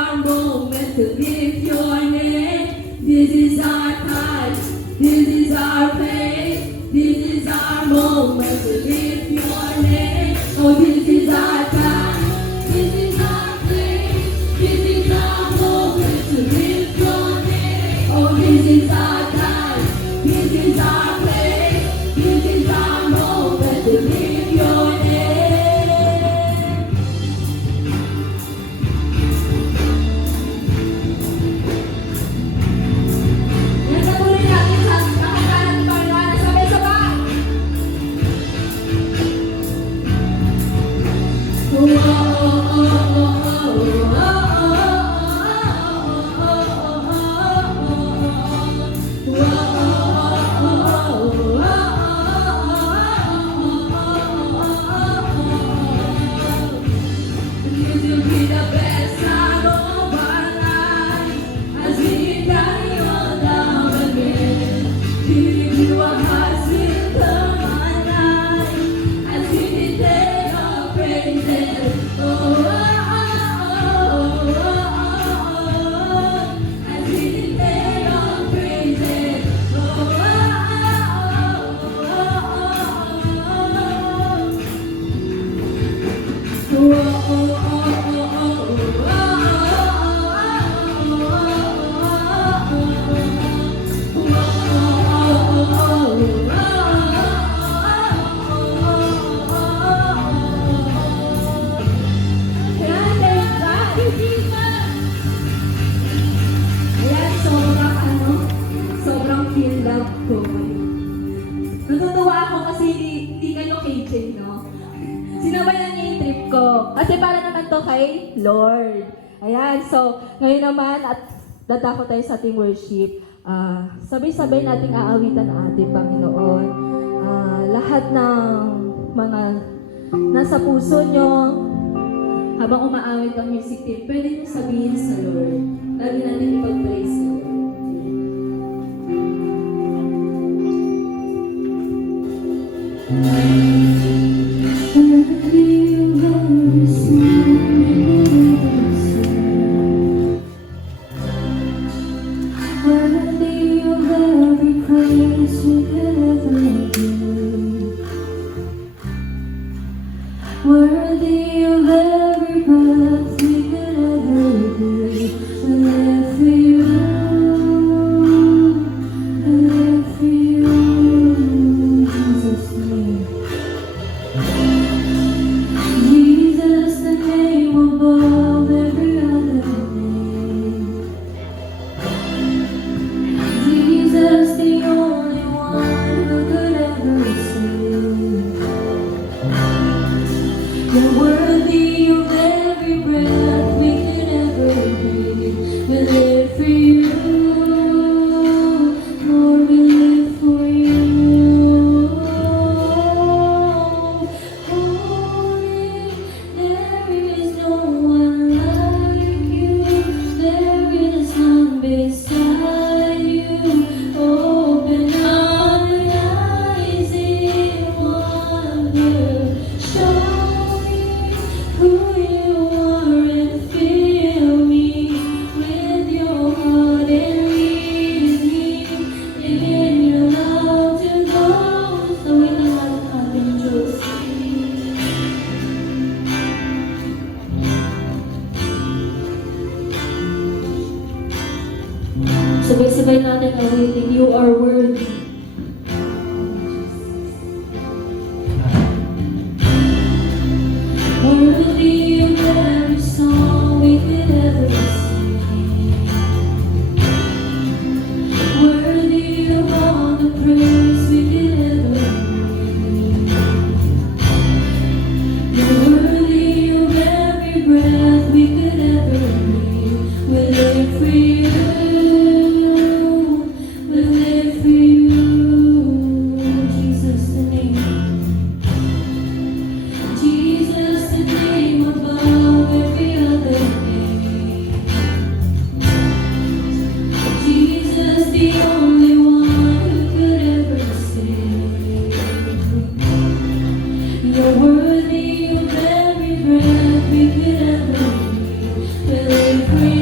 our moment to lift your name. This is our time. This is our place. This is our moment to lift your name. Oh, this is our time. This is our place. This is our moment to lift your name. Oh, this is our time. This is our place. This is our moment to lift your name. Nasabunin natin sa nakasana ni Mariana. Sabay-sabay! You will be the best time of our lives as we carry on down again. Giving you our hearts will come alive as we declare our praises. Oh, as we declare our praises. Ayan, sobrang feel love ko. Natutuwa ako kasi hindi kayo KJ, no? Sinabayan niya yung trip ko. Kasi para naman to kay Lord. Ayan, so ngayon naman at dadako tayo sa ating worship. Sabay-sabay nating aawitan ang ating Panginoon. Lahat ng mga nasa puso nyo, habang umaawit ang music team, pwede nyo sabihin sa Lord. Lagi natin ipag-praise sa Lord. Worthy of every breath we could ever breathe. We live for you. We live for you. In Jesus' name. Jesus, the name above every other name. Jesus, the only one who could ever save. You're worthy of every breath we could ever breathe. We live for you, Lord, we live for you. Holy, there is no one like you. There is none beside you. Open my eyes in wonder. Show who you are and fill me with your heart and lead me in your love to those that we cannot have in Joseph. Sabay-sabay natin awitin, you are worthy. Worthy of every song we could ever sing. Worthy of all the praise we could ever bring. You're worthy of every breath we could ever breathe. We live for you. We live for you. Jesus, the name. Jesus, the name above every other name. Jesus, the only one who could ever save. You're worthy of every breath we could ever breathe. We live for you.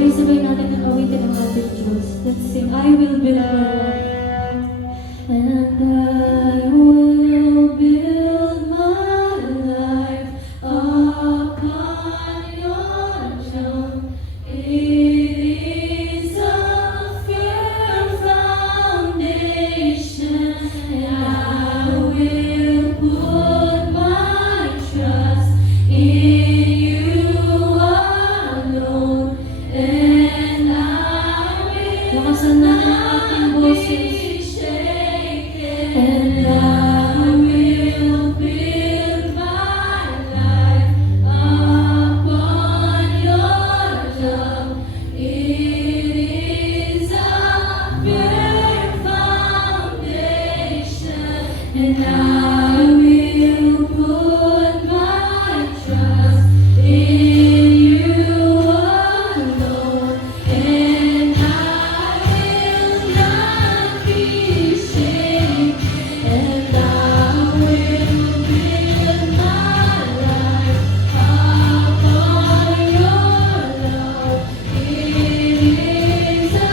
Sabay-sabay natin ang awitin ng ating Diyos. Let's sing, I will build my life. And I will build my life upon your love. It is a firm foundation, and I will put my trust in you alone. And I will Lakasan natin ang ating boses. And I will build my life upon your love. It is a firm foundation, and I will put my trust in you alone. And I will not be shaken. And I will build my life upon your love. It is a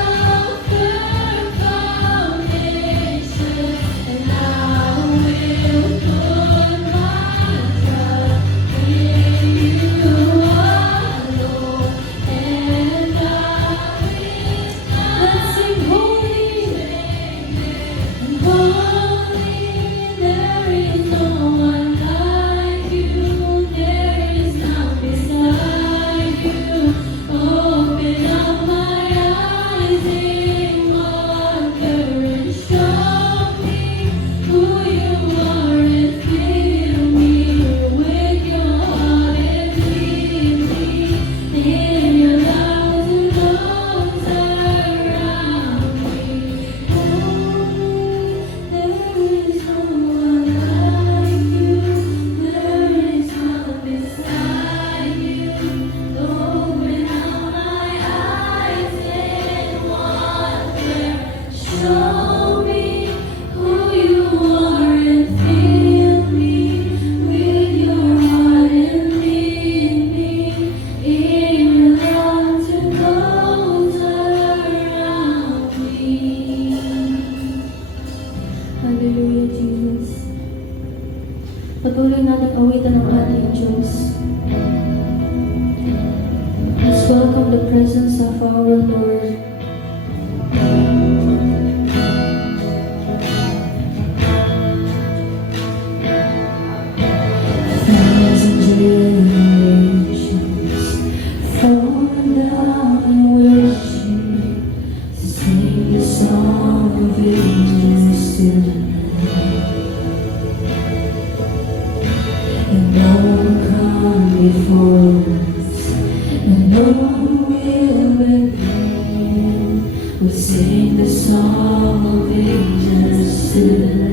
firm foundation, and I will put my trust in you alone. And let's sing holy. Holy, there is no one like you. There is none beside you. Open up my eyes in wonder and show me who you are, and fill me with your heart and lead me in your thousand arms around me. There is no one like you. There is none beside you. Open up my eyes in wonder. Show me who you are, and fill me with your heart and lead me in your arms and arms around me. Hallelujah, Jesus. Patuloy natin awitan ang ating Diyos. Let's welcome the presence of our Lord. Thousand generations fall down and worship, to sing the song of ages still. And no one come before us, and no one will begin. We'll sing the song of ages still.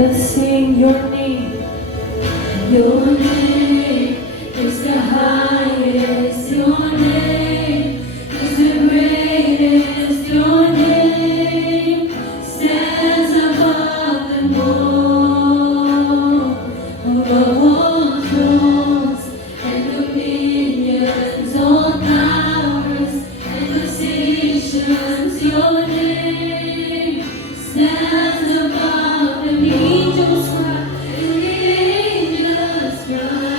Let's sing your name. Your name is the highest. Your name is the greatest. Your name stands above them all. Above all thrones and dominions, all powers and positions. Your name stands above them. Angels cry, and the angels cry.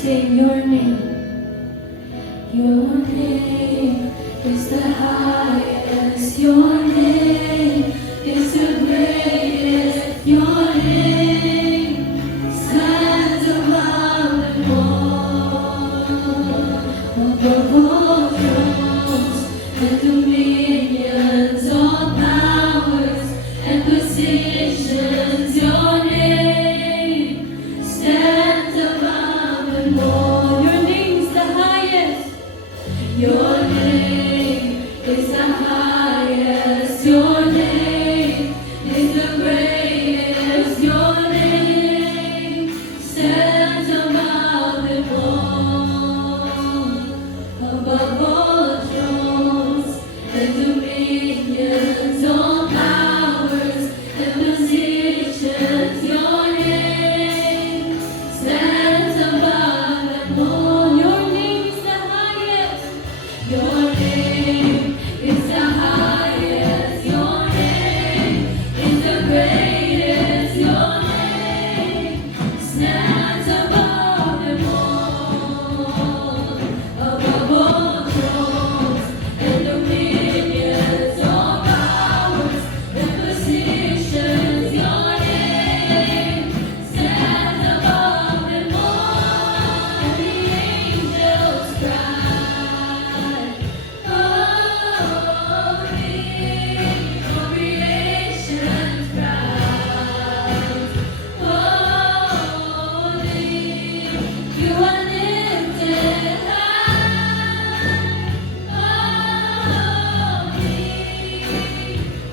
sing your name. Your name is the highest. Your name is the greatest. Your name stands above them all. Above all thrones and dominions, all powers and positions. Your name stands above them all. Your name's the highest. Your name is the highest. Your name is the greatest. Your name stands above them all. Above all thrones and dominions, all powers and positions. Your name stands above them all. Your name is the highest. Your name is the highest. Your name is the greatest. Your name stands above them all. Above all thrones and dominions, all powers and positions. Your name stands above them all. And the angels cry, holy. All creation cries, holy. You are lifted high, holy,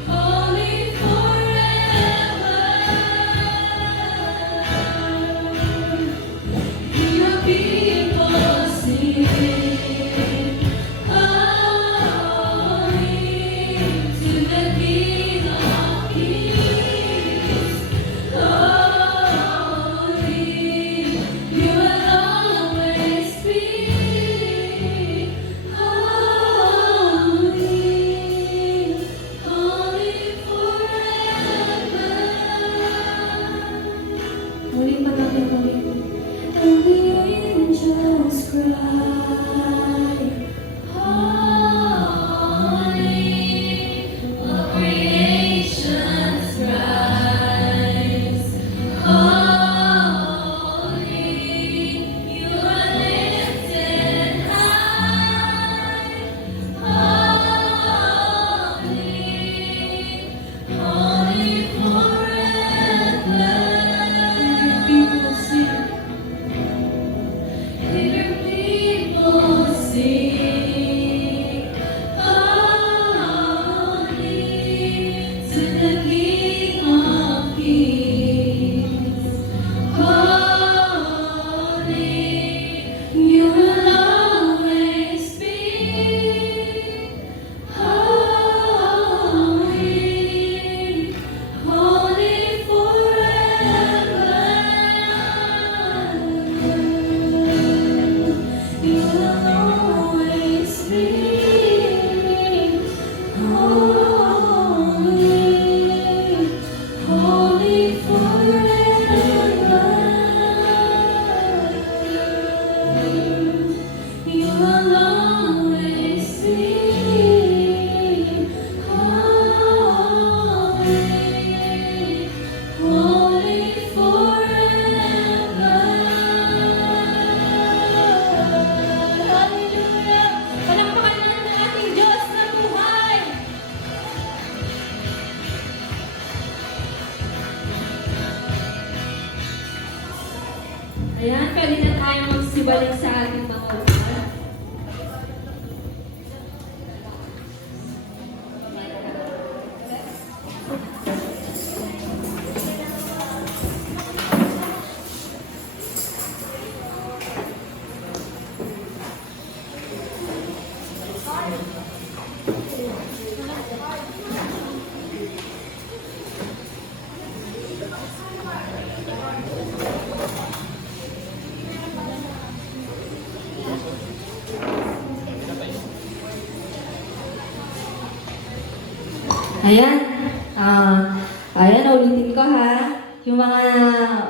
holy forever. Your people sing, holy to the King of Kings. Holy, you will always be. Holy, holy forever. Muli pa natin muli. And the angels cry, holy. All creation cries, holy. You are lifted high, holy, holy forever. People sing. Your people sing, holy to the King of Kings. Holy, you will always be. Holy, holy forever. You will always be. Holy, holy forever. You will always be. Holy, holy forever. Hallelujah! Palakpakan natin ang ating Diyos na buhay! Ayan, pwede na tayo magsibalik sa ating mga upan. Ayan. Ayan, ulitin ko ha. Yung mga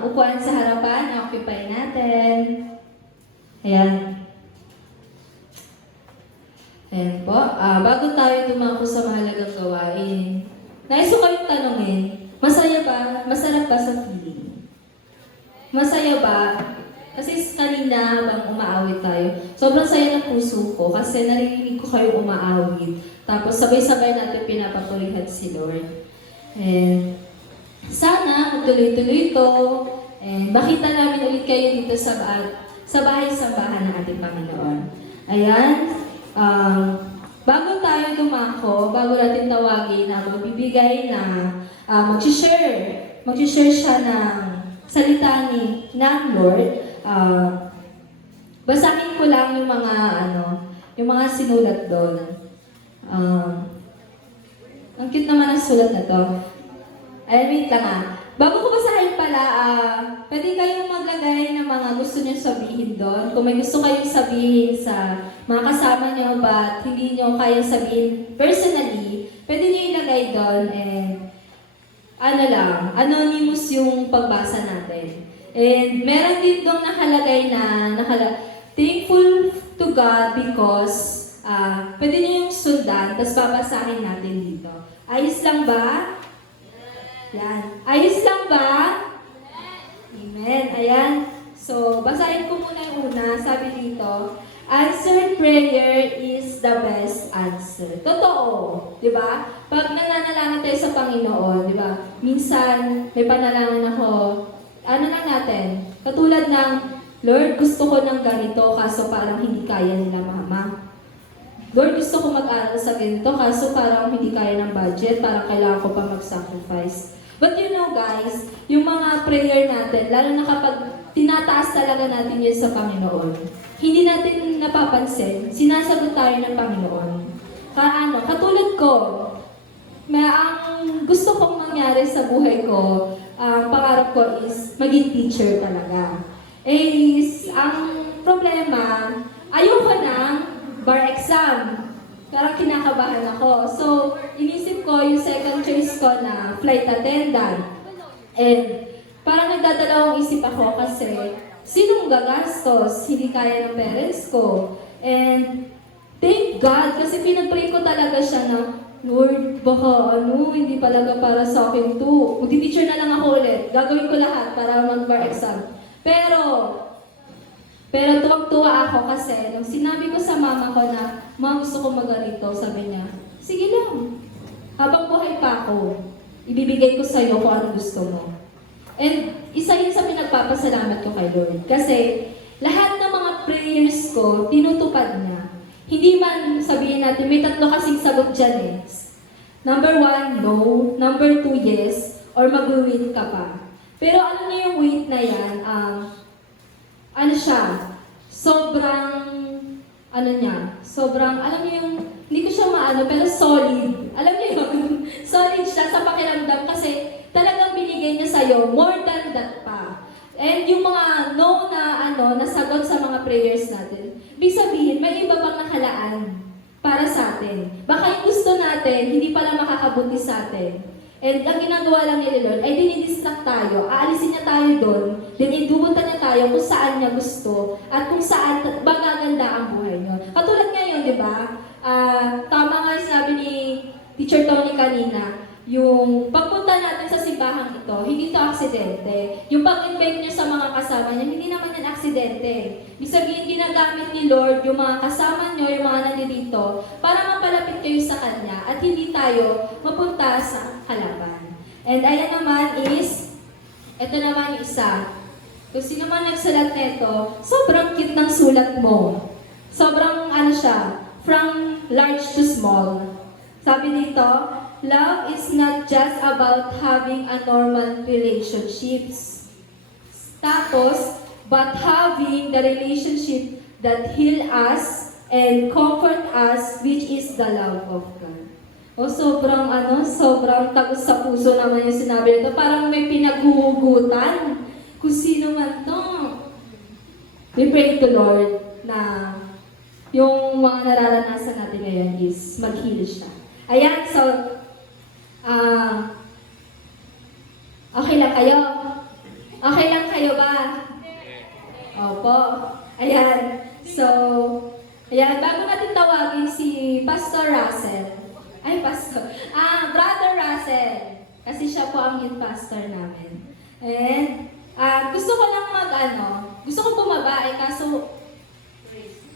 upuan sa harapan, occupy natin. Ayan. Ayan po. Bago tayo dumako sa mahalagang gawain, nais ko kayong tanongin, masaya ba? Masarap ba sa feeling? Masaya ba? Kasi kanina habang umaawit tayo, sobrang saya ng puso ko kasi narinig ko kayong umaawit. Tapos sabay-sabay natin pinapapurihan si Lord. And sana magtuloy-tuloy ito. And makita namin ulit kayo dito sa bahay-sambahan ng ating Panginoon. Ayan. Bago tayo dumako, bago natin tawagin na magbibigay na mag-share siya ng salita ng Lord. Basahin ko lang yung mga sinulat doon. Ang cute naman ang sulat na to. Ayan, wait lang Bago ko basahin pala, pwede kayong maglagay ng mga gusto niyo sabihin doon. Kung may gusto kayong sabihin sa mga kasama niyo but hindi niyo kayang sabihin personally, pwede niyo ilagay doon and anonymous yung pagbasa natin. And meron din doon nakalagay thankful to God because pwede niyo yung sundan, tapos babasahin natin dito. Ayos lang ba? Yan. Ayos lang ba? Amen. Ayan. So, basahin ko muna yung una. Sabi dito, answered prayer is the best answer. Totoo. Di ba? Pag nananalangin tayo sa Panginoon, di ba? Minsan, may panalangin ako. Ano lang natin? Katulad ng, Lord, gusto ko ng ganito, kaso parang hindi kaya nila mama. Lord, gusto ko mag-aral sa ganito, kaso parang hindi kaya ng budget, parang kailangan ko pa mag-sacrifice. But you know guys, yung mga prayer natin, lalo na kapag tinataas talaga natin yun sa Panginoon, hindi natin napapansin, sinasagot tayo ng Panginoon. Katulad ko, ang gusto kong mangyari sa buhay ko, ang pangarap ko is maging teacher talaga. Ang problema, ayoko ng bar exam. Parang kinakabahan ako. So, inisip ko yung second choice ko na flight attendant. And parang nagdadalawang isip ako kasi sinong gagastos? Hindi kaya ng parents ko. And thank God kasi pinag-pray ko talaga siya na Lord, baka hindi talaga para sa akin to. Magti-teacher na lang ako ulit. Gagawin ko lahat para mag-bar exam. Pero tuwag-tuwa ako kasi nung sinabi ko sa mama ko na, Ma, gusto ko mag-ganito, sabi niya, sige lang. Habang buhay pa ako, ibibigay ko sa iyo kung anong gusto mo. And isa yun sa pinagpapasalamat ko kay Lord. Kasi lahat ng mga prayers ko, tinutupad niya. Hindi man sabihin natin, may tatlo kasing sagot dyan Number 1, no. Number 2, yes. Or mag-wait ka pa. Pero ano niya yung wait na yan? Sobrang, alam niyo yung, hindi ko siya pero solid. Alam niyo yun? Solid siya sa pakiramdam kasi talagang binigay niya sa'yo more than that pa. And yung mga no na nasagot sa mga prayers natin, ibig sabihin, may iba pang nakalaan para sa atin. Baka yung gusto natin, hindi pala makakabuti sa atin. And ang ginagawa lang ni Lord ay dinidistract tayo, aalisin niya tayo doon, then idubutan niya tayo kung saan niya gusto at kung saan magaganda ang buhay niyo. Katulad ngayon, di ba? Tama nga yung sabi ni Teacher Tony kanina, yung pagpunta natin sa simbahang ito, hindi ito aksidente. Yung pag-invite niyo sa mga kasama niya, hindi naman yan aksidente. Ibig sabihin, ginagamit ni Lord yung mga kasama niyo, yung mga nandito, para mapalapit kayo sa Kanya at hindi tayo mapunta sa halapan. And ayan naman ito naman yung isa. Kung sino man nagsulat nito, sobrang cute ng sulat mo. Sobrang siya, from large to small. Sabi dito, love is not just about having a normal relationships. Tapos, but having the relationship that heal us and comfort us, which is the love of God. Sobrang tagos sa puso naman yung sinabi nito. Parang may pinaghuhugutan. Kung sino man to. We pray to Lord na yung mga nararanasan natin ngayon is mag-heal siya. Ayan, so, okay lang kayo? Okay lang kayo ba? Opo. Ayan. So, ayan, bago natin tawagin si Pastor Russell. Ay, Pastor. Brother Russell. Kasi siya po ang youth pastor namin. And, gusto ko lang gusto ko bumaba kaso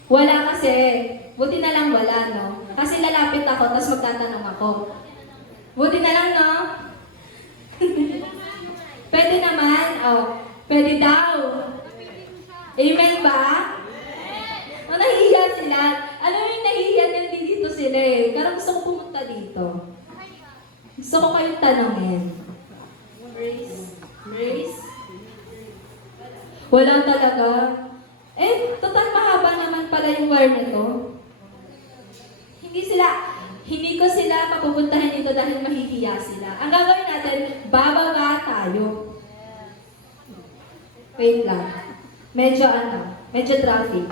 wala kasi. Buti na lang wala, no? Kasi lalapit ako, tapos magtatanong ako. Buti na lang, no? Pwede naman. Pwede daw. Amen ba? Nahihiya sila. Alam mo yung nahihiya na dito sila eh. Pero gusto ko pumunta dito. Gusto ko kayong tanongin. Grace? Wala talaga. Total mahaba naman pala yung wire na to. Hindi ko sila mapupuntahan dito dahil mahihiya sila. Ang gagawin natin, bababa tayo. Wait lang. Medyo traffic.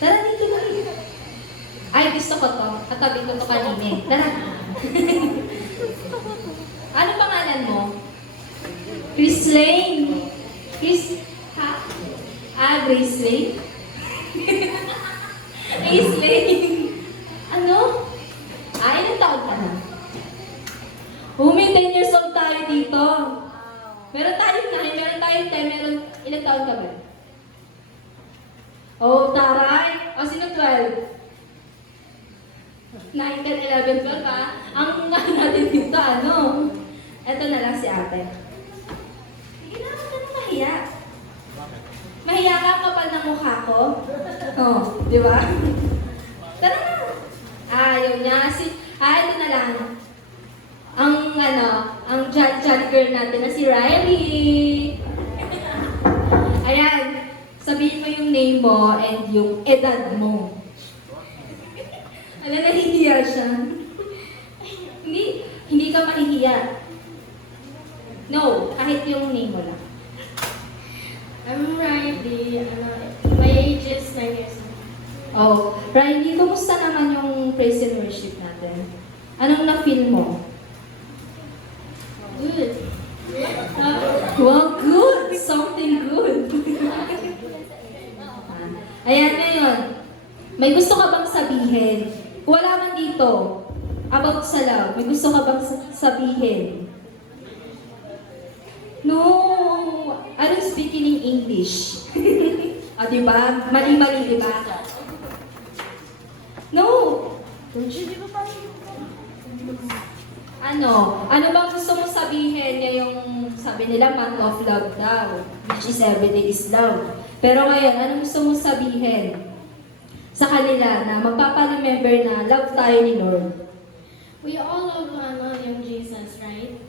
Tara dito na. Ay, gusto ko to. Katabi ko to kanina. Tara. Ano pangalan mo? Chris Lane. Grace Lane? Grace Lane. Ano? Ilang taon ka na? May 10 years old tayo dito. Meron tayong 10. Ilang taon ka ba? Taray. Sino 12? 9, 10, 11, 12 ha? Ang natin dito, Ito na lang si ate. Hindi na ako mahiya. Mahiya ka kapal ng mukha ko? Di ba? Tara na. Ayaw niya. Ito na lang. Ang jolly girl natin na si Riley. Ayan. Sabihin mo yung name mo and yung edad mo. Nahihiya siya. Hindi ka mahihiya. No, kahit yung name mo lang. I'm Riley. My age is 9 years old. Riley, kumusta naman yung praise and worship natin? Anong na-feel mo? Good. Well, good! Something good. Ayan, ngayon. May gusto ka bang sabihin? Wala man dito. About sa love. May gusto ka bang sabihin? No, I don't speak in English. Diba? Mali-mali, diba? No. Ano bang gusto mong sabihin niya yung sabi nila month of love daw, which is everyday is love. Pero ngayon, ano gusto mong sabihin sa kanila na magpapa-remember na love tayo ni Lord? We all love yung Jesus, right?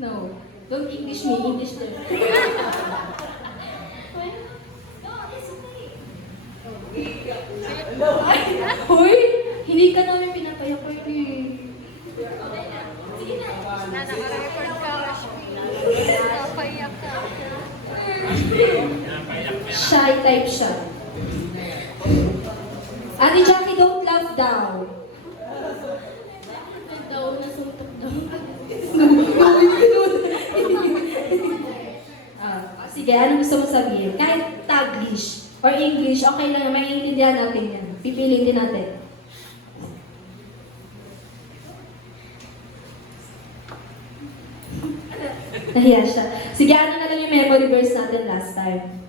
No. Don't English me, English them. Hoy! Hindi ka namin pinapayak ko yun Sige na. Naka-record ka. Napayak ka. Shy type siya. Ate Jackie, don't laugh daw. Nasutok daw. Sige, anong gusto mo sabihin? Kahit Taglish or English, okay lang, maiintindihan natin yan. Pipiliin din natin. Nahiya siya. Sige, ano na lang yung memory verse natin last time?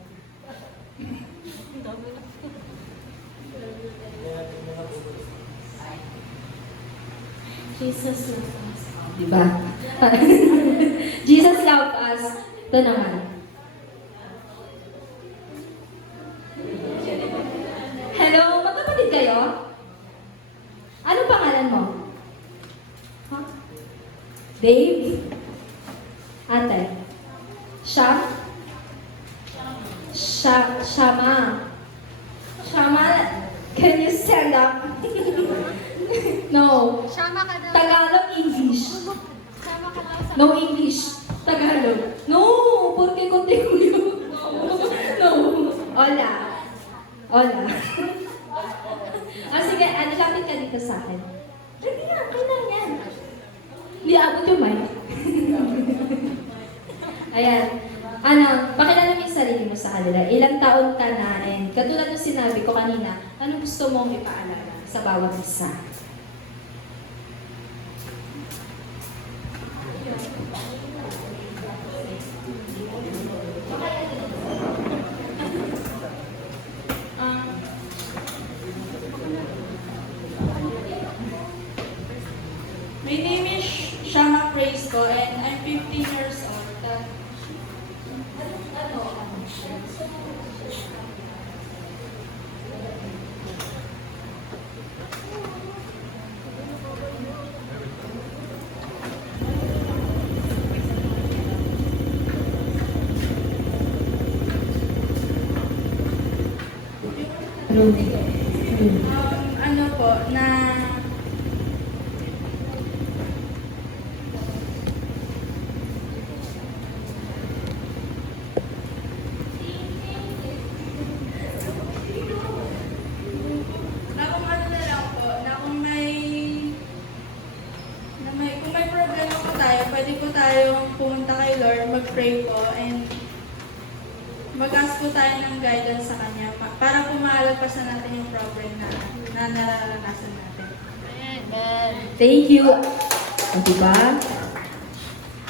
Jesus loves us. Diba? Jesus loved us. Ito naman. Hello, magkapatid kayo? Ano pangalan mo? Huh? Dave? Ate? Sham? Shama? Shama, can you stand up? No. Sama ka daw. Tagalog, English. Sama ka daw sa... No English. Tagalog. No, porque contigo yun. Hola. Hola. Sige, lapit ka dito sa akin. Ready na, kailan yan. Hindi abot yung mic. Ayan. Pakilala mo yung sarili mo sa kanila. Ilang taon ka na, and katulad ng sinabi ko kanina, anong gusto mong ipaalala sa bawat isa? My name is Shama Praisco and I'm 15 years old. Ano po, na kung ano na lang po, na kung may problema po tayo, pwede po tayong pumunta kay Lord, mag-pray po, and mag-ask po tayo ng guidance sa Kanya para po maalagpasan natin yung problem na nararanasan natin. Thank you. Diba?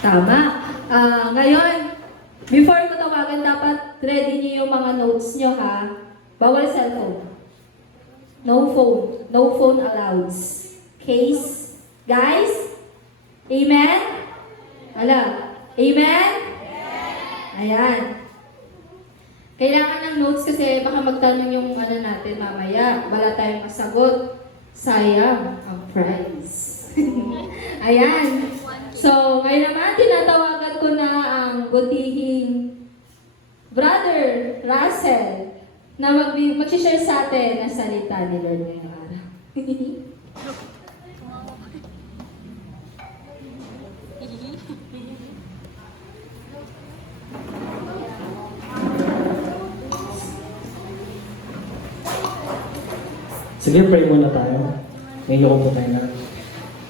Tama. Ngayon, before ko tawagan, dapat ready niyo yung mga notes niyo, ha? Bawal cellphone. No phone. No phone allowed. Case? Guys? Amen? Ala? Amen? Ayan. Kailangan ng notes kasi baka magtanong yung natin mamaya. Wala tayong masagot. Sayang ang prize. Ayan. So, ngayon naman, tinatawagan ko na ang butihing Brother Russell na mag-share sa atin ang salita ni Lord ngayong araw. Sige, pray muna tayo. Ngayon ko po tayo na.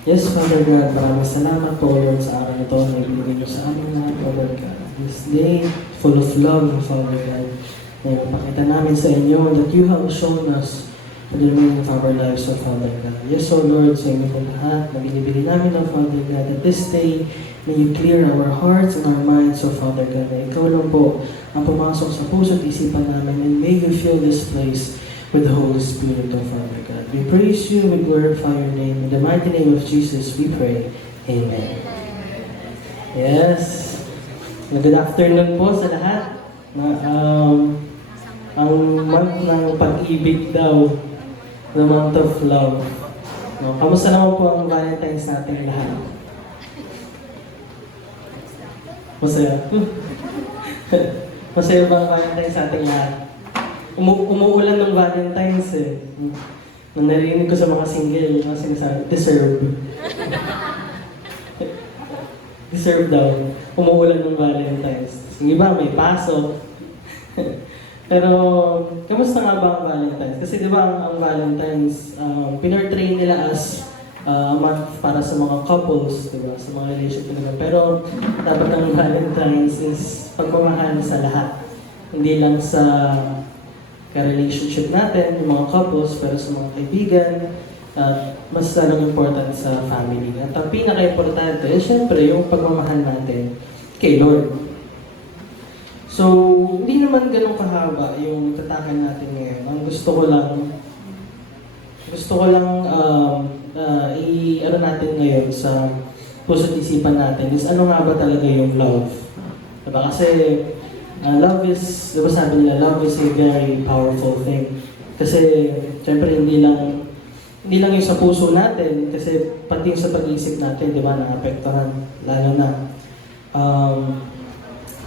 Yes, Father God, maraming salamat po, Lord, sa araw ito na ibigay niyo sa amin lahat, Father God. This day, full of love, Father God. Na ipakita namin sa inyo that you have shown us for the remaining of our lives, O Father God. Yes, O Lord, sa inyo po lahat na binibigay namin, O Father God, that this day, may you clear our hearts and our minds, O Father God, na ikaw lang po ang pumasok sa puso at isipan namin, and may you fill this place with the Holy Spirit, O Father God. We praise you, we glorify your name. In the mighty name of Jesus, we pray. Amen. Yes. Good afternoon po sa lahat. Ang month ng pag-ibig daw, the month of love. No, kamusta naman po ang Valentine's natin lahat? Masaya? Masaya ba ang Valentine's natin lahat? Umuulan ng Valentine's eh. Nung narinig ko sa mga single, mga sinasabi, deserve. Deserve daw. Umuulan ng Valentine's. Yung iba may pasok. Pero, kamusta nga ba ang Valentine's? Kasi di ba ang Valentine's, pinortray nila as a month para sa mga couples, di ba? Sa mga relationship nila. Pero, dapat ang Valentine's is pagmamahal sa lahat. Hindi lang sa ka-relationship natin, yung mga couples, pero sa mga kaibigan, mas lalong important sa family. At ang pinaka-importante, syempre, yung pagmamahal natin kay Lord. So, hindi naman ganun kahaba yung tatakan natin ngayon. Ang gusto ko lang i-ano natin ngayon sa puso't isipan natin is ano nga ba talaga yung love. Diba? Kasi, love is, diba sabi nila, love is a very powerful thing. Kasi, syempre, hindi lang yung sa puso natin, kasi pati yung sa pag-iisip natin, di ba, naapektuhan, lalo na.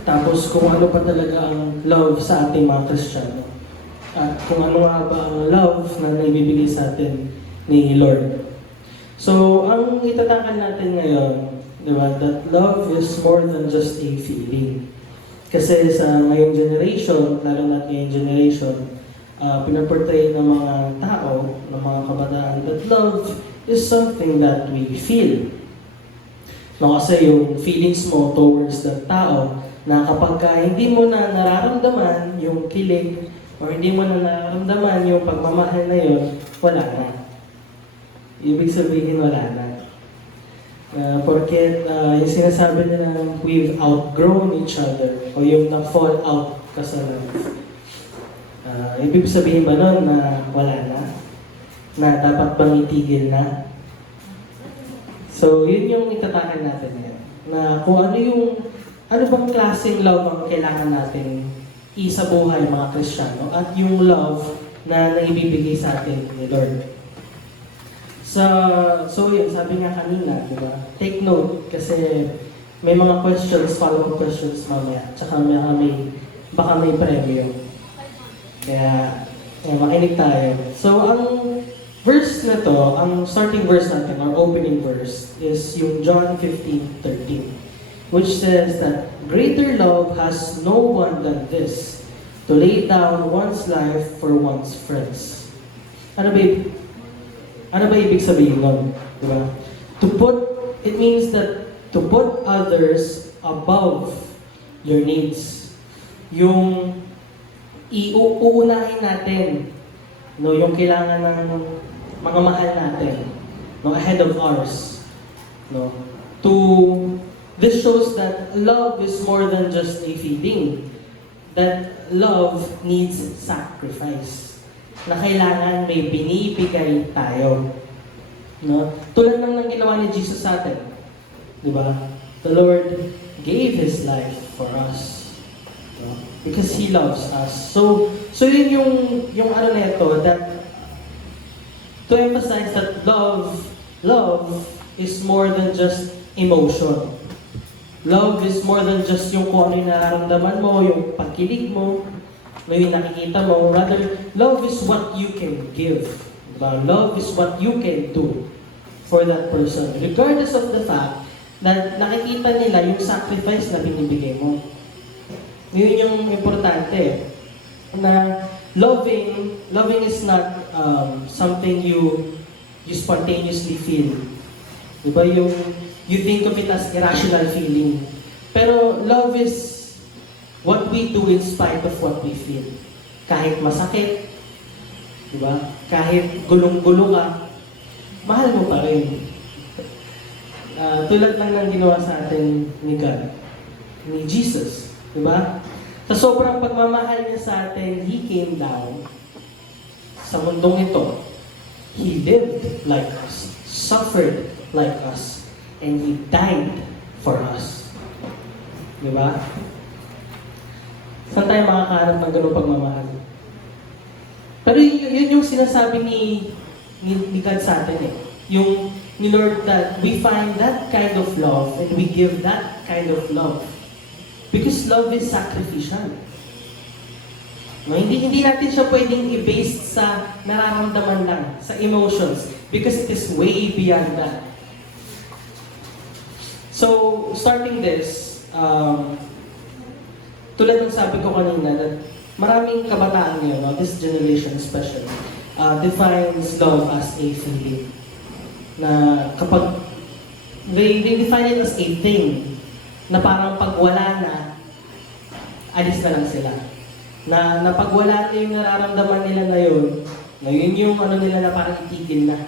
Tapos, kung ano pa talaga ang love sa ating mga Kristiyano. At kung ano nga ba ang love na naibibigay sa atin ni Lord. So, ang itatakan natin ngayon, di ba, that love is more than just a feeling. Kasi sa ngayong generation, lalo na ngayong generation, pinaportray ng mga tao, ng mga kabataan, that love is something that we feel. No, kasi yung feelings mo towards that tao, na kapag hindi mo na nararamdaman yung kilig, or hindi mo na nararamdaman yung pagmamahal na yun, wala na. Ibig sabihin, wala na. Porket yung sinasabi nila we've outgrown each other, o yung na-fall out ka sa love. Ibig sabihin ba nun na wala na? Na dapat bang itigil na? So, yun yung itatakan natin ngayon. Na kung ano bang klaseng love ang kailangan natin isa buhay mga Kristiyano at yung love na naibibigay sa atin ni Lord. So yun, sabi nga kanina, di ba? Take note kasi may mga questions, follow-up questions mamaya. Tsaka baka may premyo. Kaya makinig tayo. So ang verse na to, ang starting verse natin, our opening verse, is yung John 15:13. Which says that greater love has no one than this, to lay down one's life for one's friends. Ano ba ibig sabihin nun? Diba? It means that to put others above your needs. Yung uunahin natin, no, yung kailangan ng mga mahal natin, no, ahead of ours. No? This shows that love is more than just a feeling. That love needs sacrifice. Na kailangan may binibigay tayo. No? Tulad ng ginawa ni Jesus sa atin. Di ba? The Lord gave His life for us. No? Because He loves us. So yun yung ano nito, that to emphasize that love is more than just emotion. Love is more than just yung kung ano yung nararamdaman mo, yung pagkilig mo, yung nakikita mo. Rather, love is what you can give. Diba? Love is what you can do for that person. Regardless of the fact na nakikita nila yung sacrifice na binibigay mo. Yun yung importante. Na loving is not something you spontaneously feel. Diba? You think of it as irrational feeling. Pero love is what we do in spite of what we feel. Kahit masakit, diba? Kahit gulong-gulo ka, mahal mo pa rin. Tulad lang ng ginawa sa atin ni God, ni Jesus, diba? Sa sobrang pagmamahal niya sa atin, He came down sa mundong ito. He lived like us, suffered like us, and He died for us. Di ba? Saan tayo makakahanap ng ganung pagmamahal? Pero yun yung sinasabi ni God sa atin eh. Yung ni Lord that we find that kind of love and we give that kind of love. Because love is sacrificial. No, hindi natin siya pwedeng i-base sa nararamdaman lang, sa emotions. Because it is way beyond that. So, starting this, tulad ng sabi ko kanina, that maraming kabataan ngayon, this generation especially, defines love as a feeling. Na kapag, they define it as a thing, na parang pag wala na, alis na lang sila. Na pag wala na yung nararamdaman nila na yun yung ano nila na parang itigil na.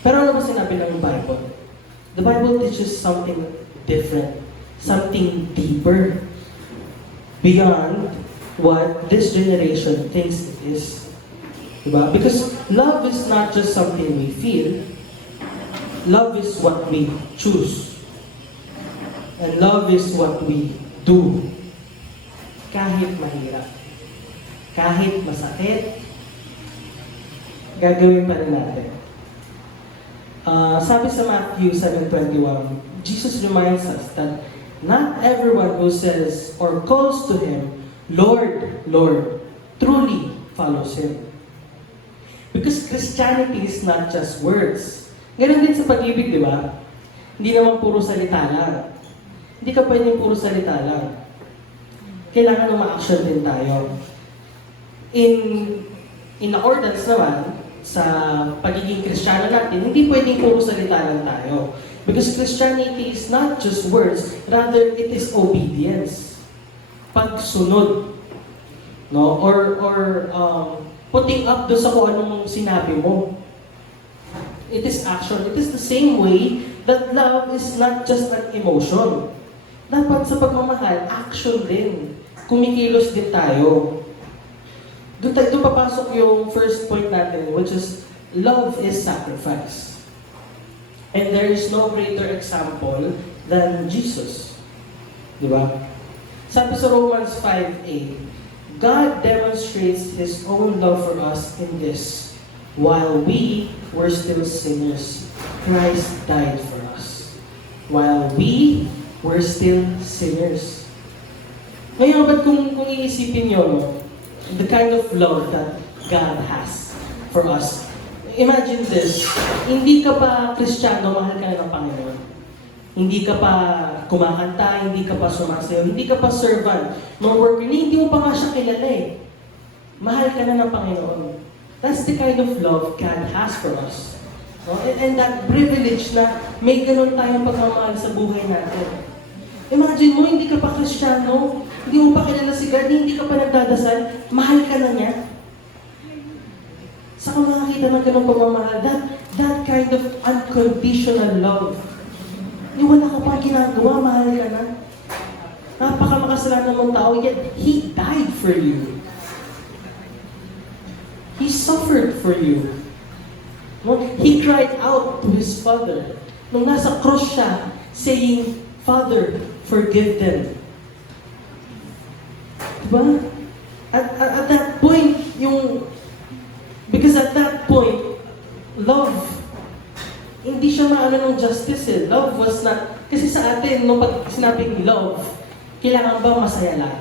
Pero ano ba sinabi ng Bible? The Bible teaches something different, something deeper, beyond what this generation thinks it is. Diba? Because love is not just something we feel, love is what we choose. And love is what we do. Kahit mahirap, kahit masakit, gagawin pa rin natin. Sabi sa Matthew 7:21, Jesus reminds us that not everyone who says or calls to Him, Lord, Lord, truly follows Him. Because Christianity is not just words. Ganun din sa pag-ibig, di ba? Hindi naman puro salita lang. Hindi Hindi ka pwedeng puro salita lang. Kailangan ng ma-action din tayo. In accordance naman, sa pagiging Kristiyano natin, hindi pwedeng puro salita lang tayo. Because Christianity is not just words, rather it is obedience. Pagsunod. No? Or putting up doon sa kung anong sinabi mo. It is action. It is the same way that love is not just an emotion. Dapat sa pagmamahal, action din. Kumikilos din tayo. Doon papasok yung first point natin, which is, love is sacrifice. And there is no greater example than Jesus. Di ba? Sabi sa Romans 5:8, God demonstrates His own love for us in this. While we were still sinners, Christ died for us. While we were still sinners. Ngayon, ba't kung iisipin nyo, no, the kind of love that God has for us. Imagine this, hindi ka pa Kristiyano, mahal ka na ng Panginoon. Hindi ka pa kumakanta, hindi ka pa sumasayaw, hindi ka pa servant, no worker, hindi mo pa nga siya kilala eh. Mahal ka na ng Panginoon. That's the kind of love God has for us. No? And that privilege na may ganun tayong pagmamahal sa buhay natin. Imagine mo, hindi ka pa Kristiyano, hindi mo pa kilala si God, hindi ka pa nagdadasal, mahal ka na niya. Saka makakita ng ganung pagmamahal, that kind of unconditional love. Wala ka pa ginagawa, mahal ka na. Napakamakasalanan mong tao, yet He died for you. He suffered for you. He cried out to His Father. Nung nasa cross siya, saying, Father, forgive them. Diba? At that point, because at that point, love, hindi siya maano ng justice eh. Love was not, kasi sa atin, nung pag sinabing love, kailangan ba masaya lang?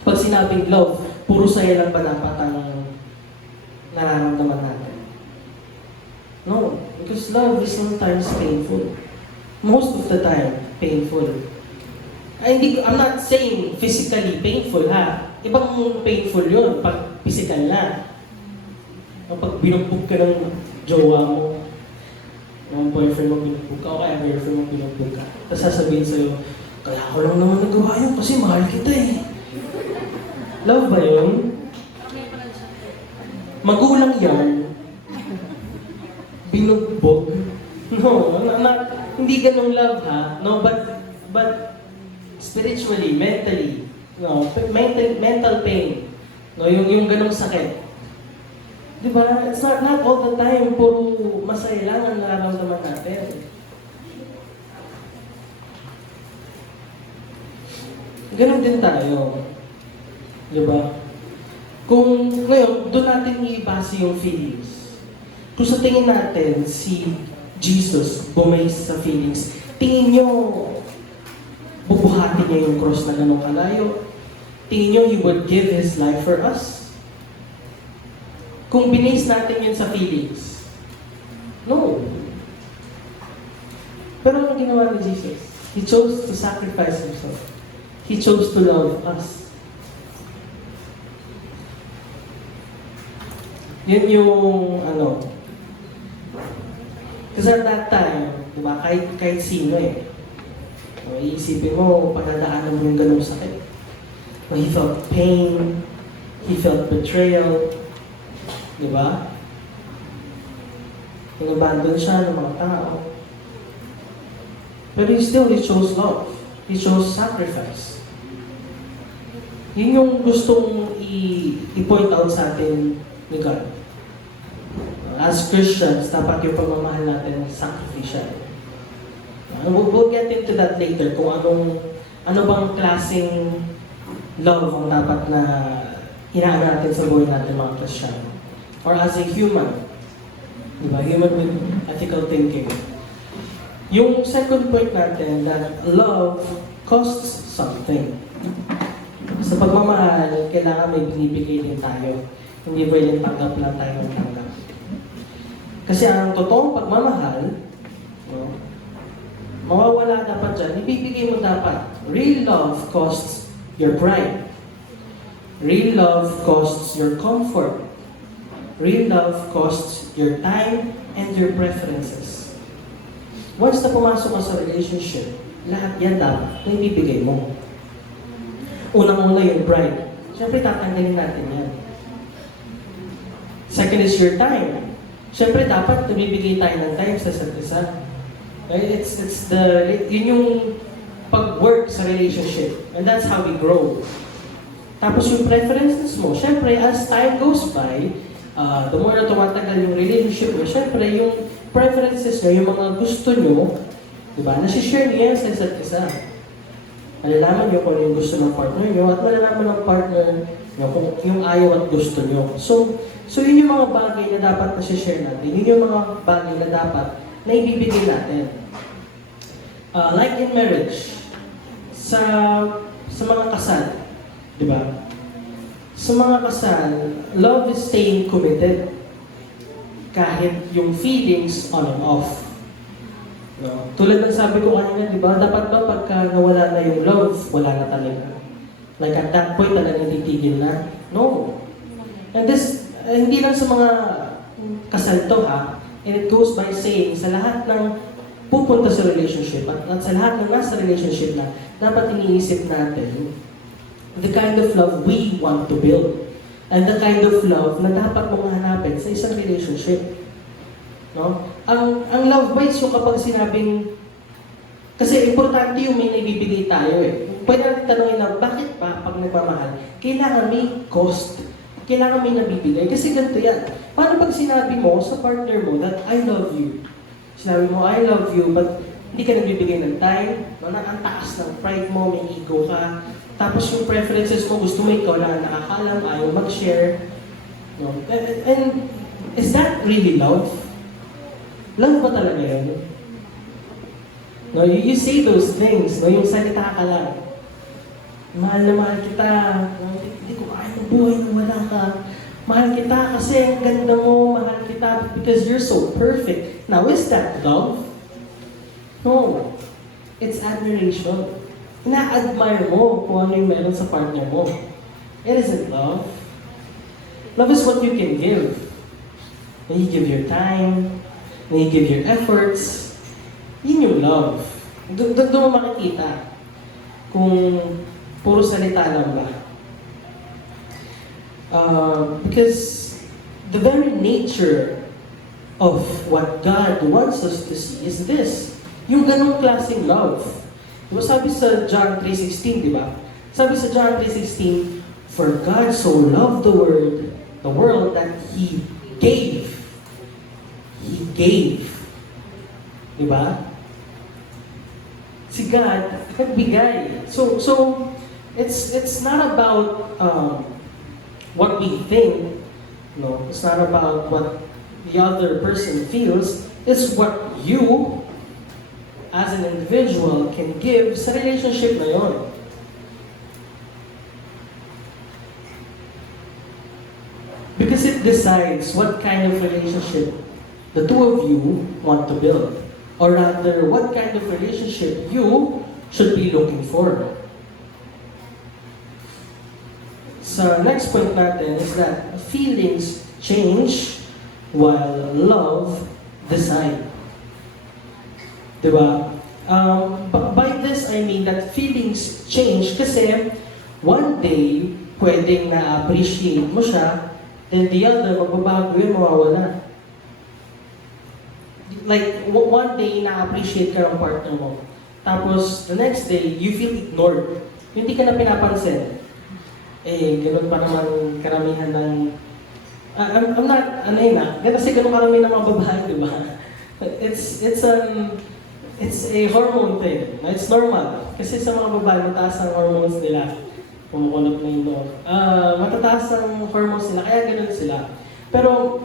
Pag sinabing love, puro saya lang ba dapat ang nararamdaman natin? No, because love is sometimes painful. Most of the time, painful. I'm not saying physically painful ha. Ibang painful yun, pag physical na. Pag binugbog ka ng jowa mo, ng boyfriend mo binugbog ka, o kaya girlfriend mo binugbog ka. Tapos sasabihin sa'yo, kaya ko lang naman nagawa yun kasi mahal kita eh. Love ba yun? Magulang yan. Binugbog. No, hindi ganong love ha. No, but spiritually, mentally, no, mental pain. No, yung ganong sakit. Diba? It's not all the time, puro masaya lang ang nararamdaman natin. Ganon din tayo. Diba? Kung ngayon, doon natin i-base yung feelings. Kung sa tingin natin, si Jesus bumase sa feelings, tingin nyo, bubuhatin niya yung cross na ganong kalayo? Tingin nyo, He would give His life for us? Kung binase natin yun sa feelings, no. Pero ano ginawa ni Jesus? He chose to sacrifice Himself. He chose to love us. Yun yung, kasi at that time, diba, kahit sino eh, iisipin mo, panadaanan mo yung ganong sakit. He felt pain, he felt betrayal, diba? Inabandon siya ng mga tao. Pero he chose love. He chose sacrifice. Yun yung gustong i-point out sa atin ni God. As Christians, dapat yung pagmamahal natin sacrificial. We'll get into that later, kung ano bang klaseng love ang dapat na inaano natin sa buhay natin mga Kristiyano. Or as a human. Diba? Human with ethical thinking. Yung second point natin, that love costs something. Sa pagmamahal, kailangan may binibigay din tayo. Hindi pwedeng tanggap lang tayo ng tanggap. Kasi ang totoong pagmamahal, no, mawawala dapat dyan, ibibigay mo dapat. Real love costs your pride. Real love costs your comfort. Real love costs your time and your preferences. Once na pumasok ka sa relationship, lahat yan dapat na ibibigay mo. Unang-una yung pride. Siyempre, tatanggalin natin yan. Second is your time. Siyempre, dapat nabibigay tayo ng time sa isa't isa. Right? Yun yung pag-work sa relationship. And that's how we grow. Tapos yung preferences mo, siyempre, as time goes by, the more na tumatagal yung relationship mo, siyempre, yung preferences nyo, yung mga gusto nyo, diba, nasishare niyo yan sa isa't isa. Malalaman nyo kung ano yung gusto ng partner nyo, at malalaman ng partner nyo kung yung ayaw at gusto nyo. So yun yung mga bagay na dapat nasishare natin. Yun yung mga bagay na dapat na ibibigay natin. Like in marriage, sa mga kasal, di ba? Sa mga kasal, love is staying committed. Kahit yung feelings on and off. No? Tulad ng sabi ko kanina, di ba? Dapat ba pagka nawala na yung love, wala na talaga? Like at that point, talagang titigil na? No. And this, hindi lang sa mga kasal to ha. And it goes by saying, sa lahat ng pupunta sa relationship, at sa lahat ng nasa relationship na, dapat iniisip natin the kind of love we want to build. And the kind of love na dapat mong hanapin sa isang relationship. No? Ang love bites yung kapag sinabing, kasi importante yung may nabibigay tayo eh. Pwede natin tanongin na, bakit pa pag nagmamahal, kailangan may cost, kailangan may nabibigay. Kasi ganito yan. Paano pag sinabi mo sa partner mo that I love you? Sinabi mo, I love you, but hindi ka nagbibigay ng time, no? Ang taas ng pride mo, may ego ka, tapos yung preferences mo, gusto mo ikaw lang nakakalam, ayaw mag-share. No? And is that really love? Love ba talaga yun? No, you say those things, no? Yung salita ka lang. Mahal na mahal kita. No? Hindi ko kaya ng buhay nang wala ka. Mahal kita kasi ang ganda mo. Mahal kita because you're so perfect. Now, is that love? No. It's admiration. Ina-admire mo kung ano yung meron sa partner mo. It isn't love. Love is what you can give. When you give your time, when you give your efforts, yun yung love. Doon mo makikita kung puro salita lang ba. Because the very nature of what God wants us to see is this. Yung ganong klaseng love. Diba sabi sa John 3:16, di ba? Sabi sa John 3:16, for God so loved the world that He gave. He gave. Di ba? Si God, nagbigay. So it's not about what we think. No, it's not about what the other person feels. It's what you, as an individual, can give sa relationship na yun. Because it decides what kind of relationship the two of you want to build. Or rather, what kind of relationship you should be looking for. So, next point natin is that feelings change while love decide. Diba? By this, I mean that feelings change kasi one day, pwedeng na-appreciate mo siya, then the other, magbabago yun, mawawala. Like, one day, na-appreciate ka ng partner mo. Tapos, the next day, you feel ignored. Hindi ka na pinapansin. Eh, gano'n pa naman karamihan ng... I'm not, kasi gano'n karamihan ng mga babae, di ba? It's a hormone thing. It's normal. Kasi sa mga babae, mataas ang hormones nila. Kumukulot na yun doon. Matataas ang hormones nila, kaya ganun sila. Pero,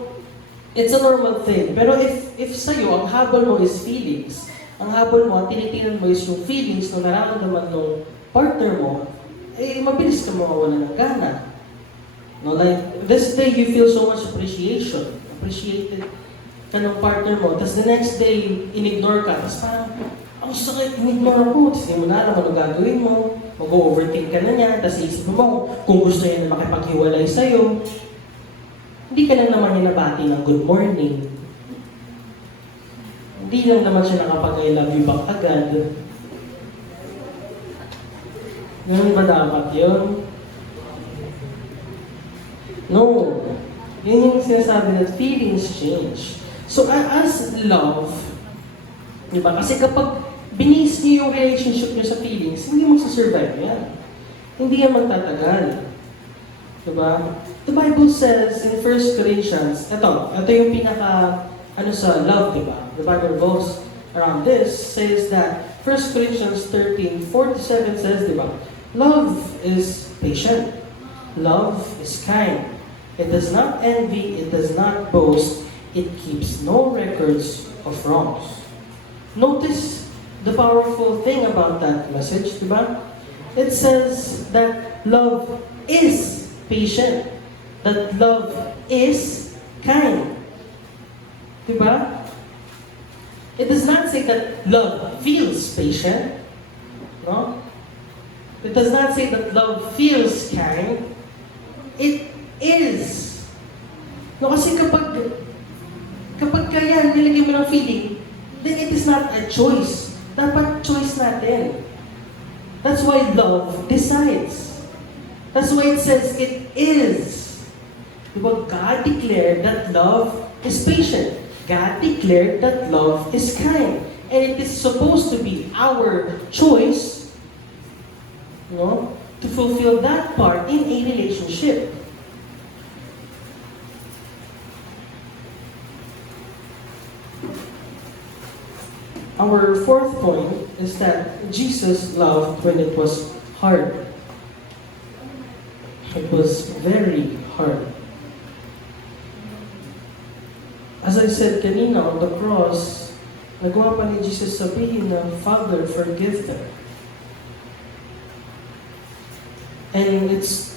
it's a normal thing. Pero if sa'yo, ang habol mo is feelings, ang habol mo, ang tinitingnan mo is yung feelings na nararamdaman ng partner mo, eh, mabilis ka mawawala ng gana. No, like, this day, you feel so much appreciated ka ng partner mo, tapos the next day, in-ignore ka, tapos parang, ang ang sakit, need mo ako. Tapos hindi mo na alam ano gagawin mo. Mag-overthink ka na niya, tapos isip mo kung gusto niya na makipaghiwalay sa'yo. Hindi ka lang naman niya nabati ng good morning. Hindi lang naman siya nakapag-I love you back agad. Ganun ba dapat yun? No. Yun yung sinasabi na feelings change. So as love, di ba? Kasi kapag binis niyo yung relationship niyo sa feelings, hindi mo survive yan. Hindi yan magtatagal. Di ba? The Bible says in 1 Corinthians, ito yung pinaka, sa love, di ba? The Bible goes around this, says that 1 Corinthians 13:4-7 says, di ba? Love is patient. Love is kind. It does not envy, it does not boast, it keeps no records of wrongs. Notice the powerful thing about that message, diba? It says that love is patient, that love is kind. Diba? It does not say that love feels patient, no? It does not say that love feels kind. It is. No, kasi kapag kaya nilagay mo ng feeling, then it is not a choice. Dapat choice natin. That's why love decides. That's why it says it is. Diba? God declared that love is patient. God declared that love is kind. And it is supposed to be our choice, to fulfill that part in a relationship. Our fourth point is that Jesus loved when it was hard. It was very hard. As I said kanina, on the cross, nagawa pa ni Jesus sabihin na, Father, forgive them. And it's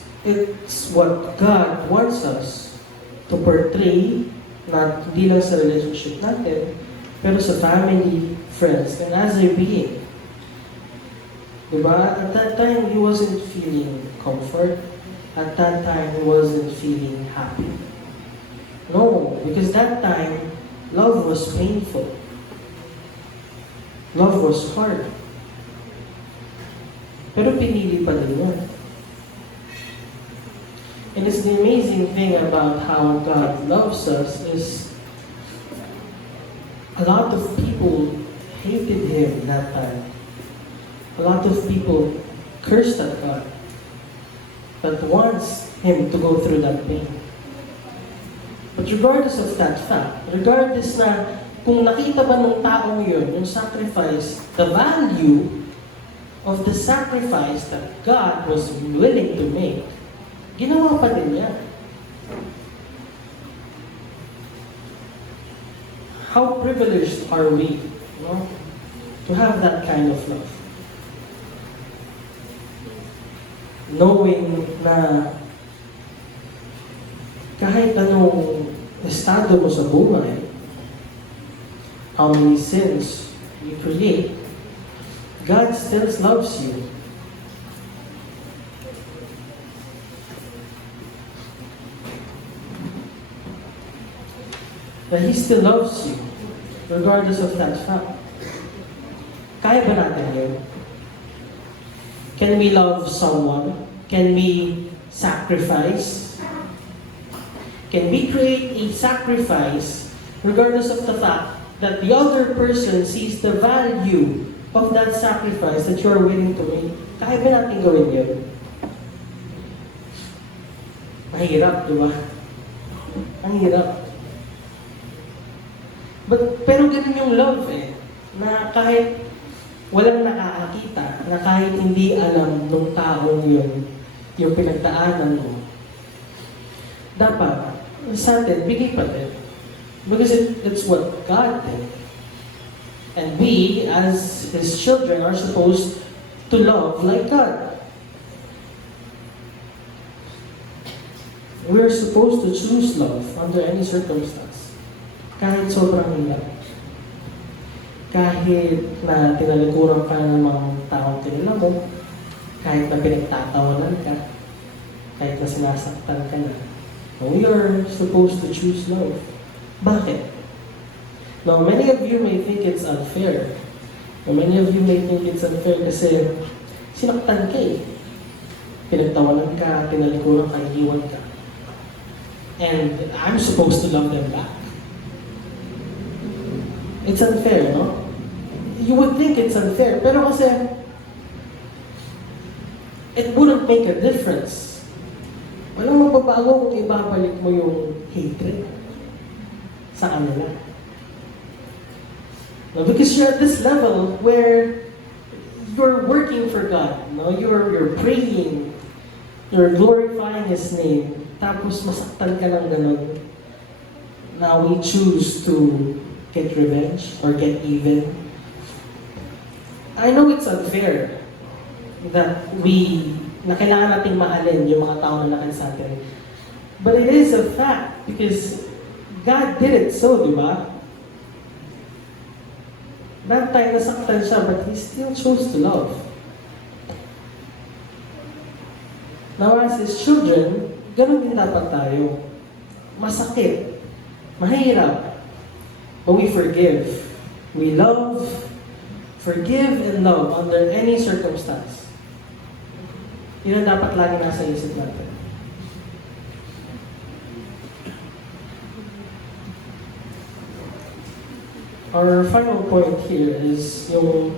what God wants us to portray, not hindi lang sa relationship natin, pero sa family, friends, and as a being. Diba? At that time, he wasn't feeling comfort. At that time, he wasn't feeling happy. No, because that time, love was painful. Love was hard. Pero pinili pa din yan. And it's the amazing thing about how God loves us is a lot of people hated Him that time. A lot of people cursed at God that wants Him to go through that pain. But regardless of that fact, regardless na kung nakita ba ng taong yun, yung sacrifice, the value of the sacrifice that God was willing to make, ginawa pa din niya. How privileged are we, to have that kind of love? Knowing na kahit anong estado mo sa buhay, how many sins you create, God still loves you. That He still loves you, regardless of that fact. Kaya ba natin yun? Can we love someone? Can we sacrifice? Can we create a sacrifice regardless of the fact that the other person sees the value of that sacrifice that you are willing to make? Kaya ba natin gawin yun? Mahirap, di ba? Ang hirap. Pero ganun yung love na kahit walang nakakakita, na kahit hindi alam nung taong yun, yung pinagdaanan mo, dapat sa atin, bigay pa din. Because it's what God did. And we, as His children, are supposed to love like God. We are supposed to choose love under any circumstance. Kahit sobrang hirap. kahit na tinalikuran ka ng mga taong kilala mo, kahit na pinagtatawanan ka, kahit na sinasaktan ka na, we are supposed to choose love. Bakit? Now, many of you may think it's unfair. Many of you may think it's unfair kasi sinaktan ka eh. Pinagtawanan ka, tinalikuran ka, iiwan ka. And I'm supposed to love them back. It's unfair, no? You would think it's unfair, pero kasi it wouldn't make a difference. Walang magbabago kung ibabalik mo yung hatred sa kanila. No, because you're at this level where you're working for God, no? You're praying, you're glorifying His name, tapos masaktan ka ng ganun. Now we choose to get revenge or get even. I know it's unfair that na kailangan nating mahalin yung mga tao na nakal sa atin. But it is a fact because God did it so, di ba? That time nasaktan siya, but He still chose to love. Now as His children, ganun din dapat tayo. Masakit, mahirap, but we forgive. We love, forgive and love under any circumstance. Yun ang dapat lagi nasa isip natin. Our final point here is yung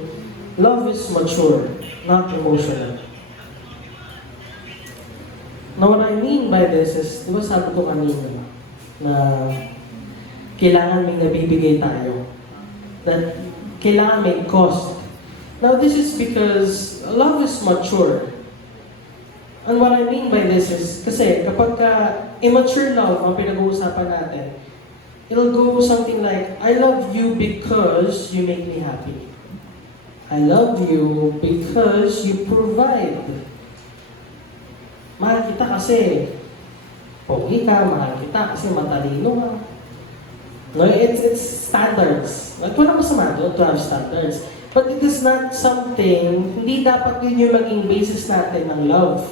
love is mature, not emotional. Now what I mean by this is, di ba sabi ko kanina na kailangan may nabibigay tayo. That kailangan may cost. Now this is because love is mature. And what I mean by this is, kasi kapag immature love ang pinag-uusapan natin, it'll go something like, I love you because you make me happy. I love you because you provide. Mahal kita kasi pogi ka, mahal kita kasi matalino ka. No, it's standards. Wala masama doon to have standards. But it is not something, hindi dapat yun yung maging basis natin ng love.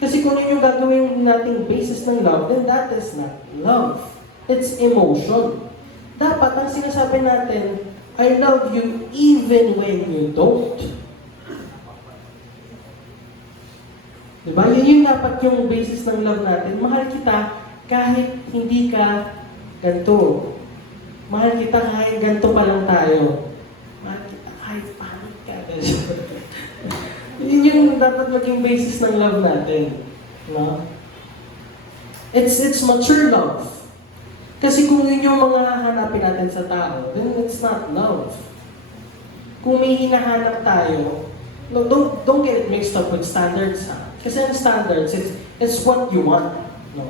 Kasi kung yun yung gagawin nating basis ng love, then that is not love. It's emotion. Dapat ang sinasabi natin, I love you even when you don't. Diba? Yun yung dapat yung basis ng love natin. Mahal kita kahit hindi ka ganito. Mahal kita kahit ganito pa lang tayo. Mahal kita kahit pangit ka. Yun yung dapat maging basis ng love natin. No? It's mature love. Kasi kung yun yung mga hahanapin natin sa tao, then it's not love. Kung may hinahanap tayo, no, don't get it mixed up with standards, ha? Kasi ang standards, it's what you want. No?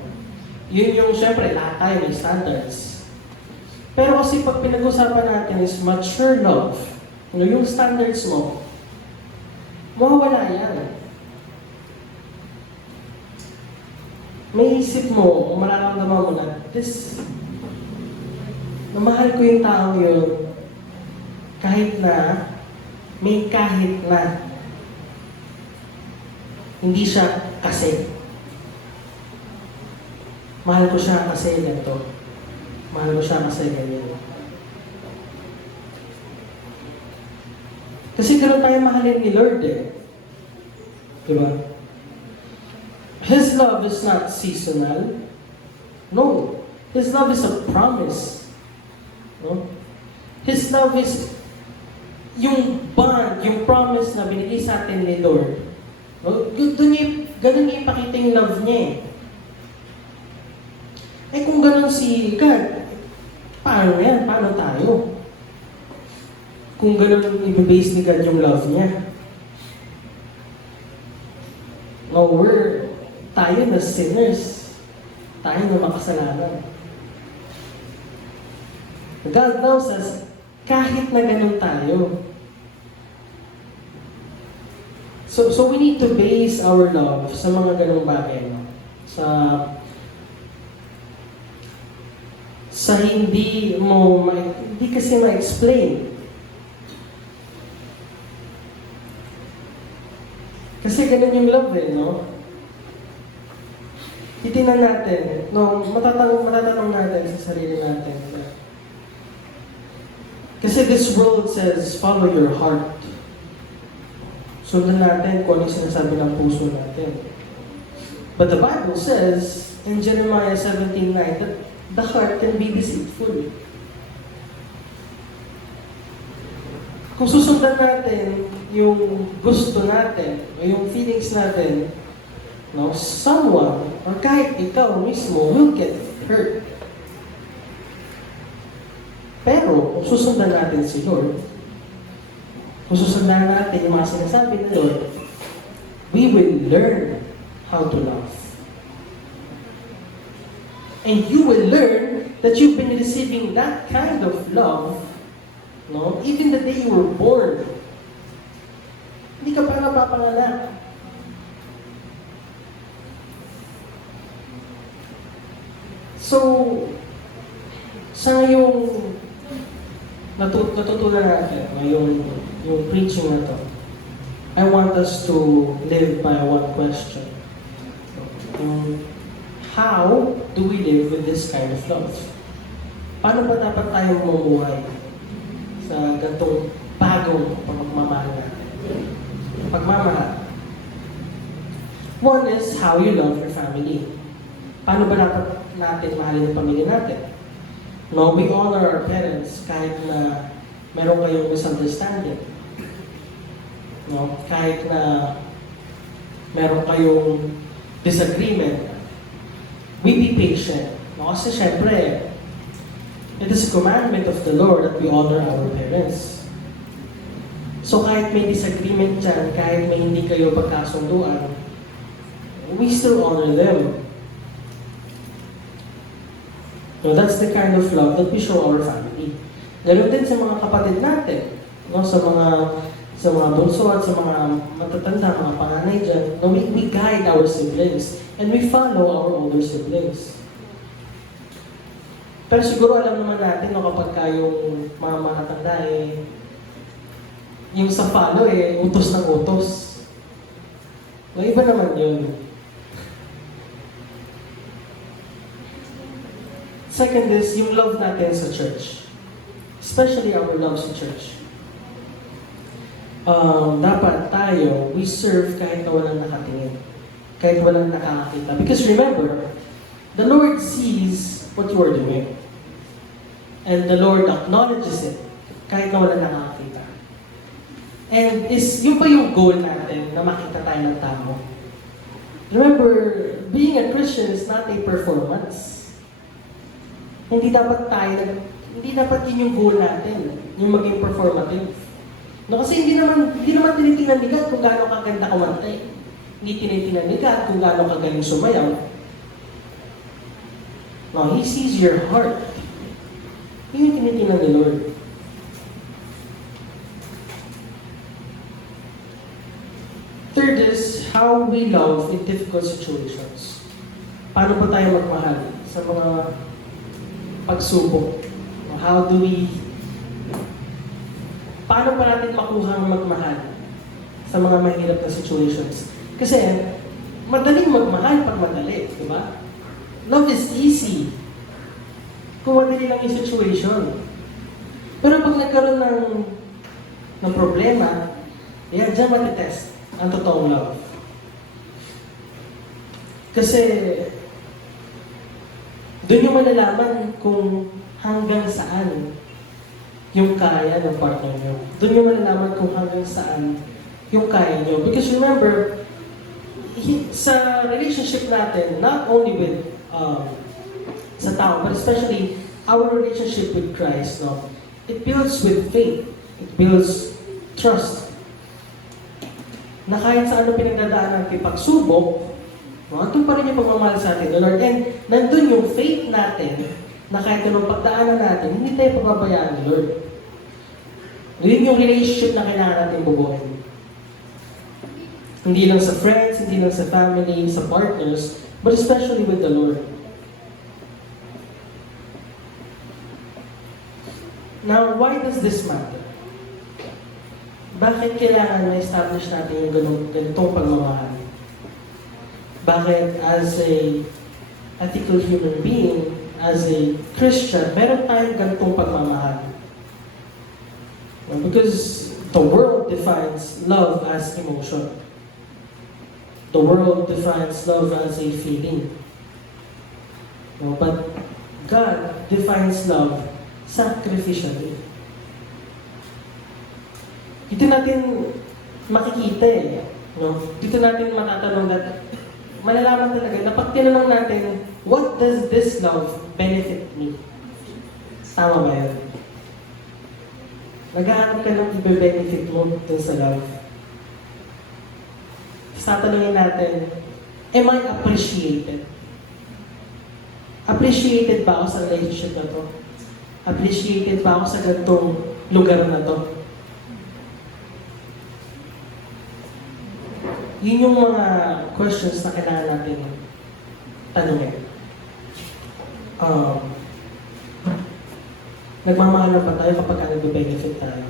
Yun yung, syempre, lahat tayo may standards. Pero kasi pag pinag-usapan natin is mature love, yung standards mo, mawawala yan. May isip mo, o mararamdaman mo na, mahal ko yung tao yun, kahit na, hindi siya kasi. Mahal ko siya kasi ganito. Mahal ko siya kasi ganyan. Kasi gano'n tayo mahalin ni Lord eh. Diba? His love is not seasonal. No. His love is a promise. No? His love is yung bond, yung promise na binigay sa atin ni Lord. No? Ganun niya ipakita yung love niya eh. Eh kung ganun si God, paano yan? Paano tayo? Kung ganun i-base ni God yung love niya. No, tayo na sinners. Tayo na makasalanan. God knows us kahit na ganun tayo. So we need to base our love sa mga ganung bagay, no? Sa hindi kasi ma-explain. Kasi ganun yung love eh, no? Titingnan natin, no, matatanong natin sa sarili natin. Kasi this world says, follow your heart. Sundan natin kung ano sinasabi ng puso natin. But the Bible says, in Jeremiah 17:9, that the heart can be deceitful. Kung susundan natin yung gusto natin, o yung feelings natin, no, someone, or kahit ikaw mismo, will get hurt. Pero, kung susundan natin si Lord, kung susundan natin yung mga sinasabi ni Lord, we will learn how to love. And you will learn that you've been receiving that kind of love, no, even the day you were born. Hindi ka pa napapanganak. So, sa ngayong natutunan natin, yung preaching na to, I want us to live by one question. How do we live with this kind of love? Paano ba dapat tayo mamuhay sa ganitong bagong pagmamahal natin? Pagmamahal. One is how you love your family. Paano ba dapat natin mahalin yung pamilya natin? No, we honor our parents kahit na meron kayong misunderstanding. No, kahit na meron kayong disagreement. We be patient. No, kasi syempre, it is a commandment of the Lord that we honor our parents. So kahit may disagreement dyan, kahit may hindi kayo pagkasunduan, we still honor them. So that's the kind of love that we show our family. Ganun din sa mga kapatid natin, no? sa mga bunso at sa mga matatanda, mga panganay dyan, no? we guide our siblings and we follow our older siblings. Pero siguro alam naman natin, no, kapag kayong mga matatanda yung sa follow utos ng utos. No, iba naman yun. Second is yung love natin sa church. Especially our love sa church. Dapat tayo, we serve kahit na walang nakatingin. Kahit walang nakakakita. Because remember, the Lord sees what you are doing. And the Lord acknowledges it kahit na walang nakakakita. And yun pa yung goal natin na makita tayo ng tao. Remember, being a Christian is not a performance. Hindi dapat yun yung goal natin, yung maging performative. No, kasi hindi naman tinitingnan nila kung gaano kaganda kumanta eh. Hindi tinitingnan nila kung gaano kagaling sumayaw. No, He sees your heart. Yun yung tinitingnan ni Lord. Third is how we love in difficult situations. Paano ba tayo magmahal sa mga pagsubok? Paano pa natin makuha ang magmahal sa mga mahirap na situations? Kasi, madaling magmahal pag madali, di ba? Love is easy. Kung madali lang yung situation. Pero pag nagkaroon ng problema, dyan matitest ang totoong love. Kasi, doon yung malalaman kung hanggang saan yung kaya ng partner nyo. Doon yung malalaman kung hanggang saan yung kaya nyo. Because remember, sa relationship natin, not only with sa tao, but especially our relationship with Christ, no? It builds with faith. It builds trust. Na kahit sa ano pinagdadaanan natin pagsubok, no, andun pa rin yung pagmamahal sa atin, Lord. And nandun yung faith natin na kahit anong pagdaanan natin, hindi tayo pababayaan ni Lord. Yun yung relationship na kailangan natin bubuhin. Hindi lang sa friends, hindi lang sa family, sa partners, but especially with the Lord. Now, why does this matter? bakit kailangan na-establish natin yung ganitong pagmamahal? Bakit as a ethical human being, as a Christian, meron tayong ganitong pagmamahal? Well, because the world defines love as emotion. The world defines love as a feeling. No, but God defines love sacrificially. Dito natin makikita eh. No? Dito natin matatanong that malalaman talaga na pag tinanong natin, what does this love benefit me? Tama ba yun? Naghahanap ka ng ibe-benefit mo dun sa love. Tapos tatanungin natin, am I appreciated? Appreciated ba ako sa relationship na to? Appreciated ba ako sa ganitong lugar na to? Yun yung mga questions na kailangan natin tanungin. Nagmamahalan ba tayo kapag nagbe-benefit tayo?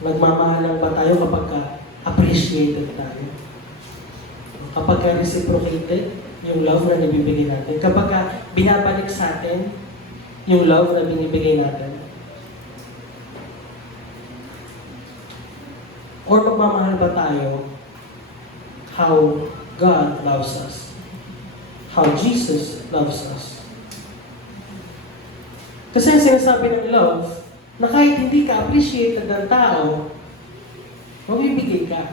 Nagmamahalan ba tayo kapag appreciated tayo? Kapag reciprocated yung love na nabibigay natin? Kapag binabalik sa atin yung love na binibigay natin? Or magmamahal ba tayo how God loves us? How Jesus loves us? Kasi ang sinasabi ng love, na kahit hindi ka appreciated ng tao, magbibigay ka.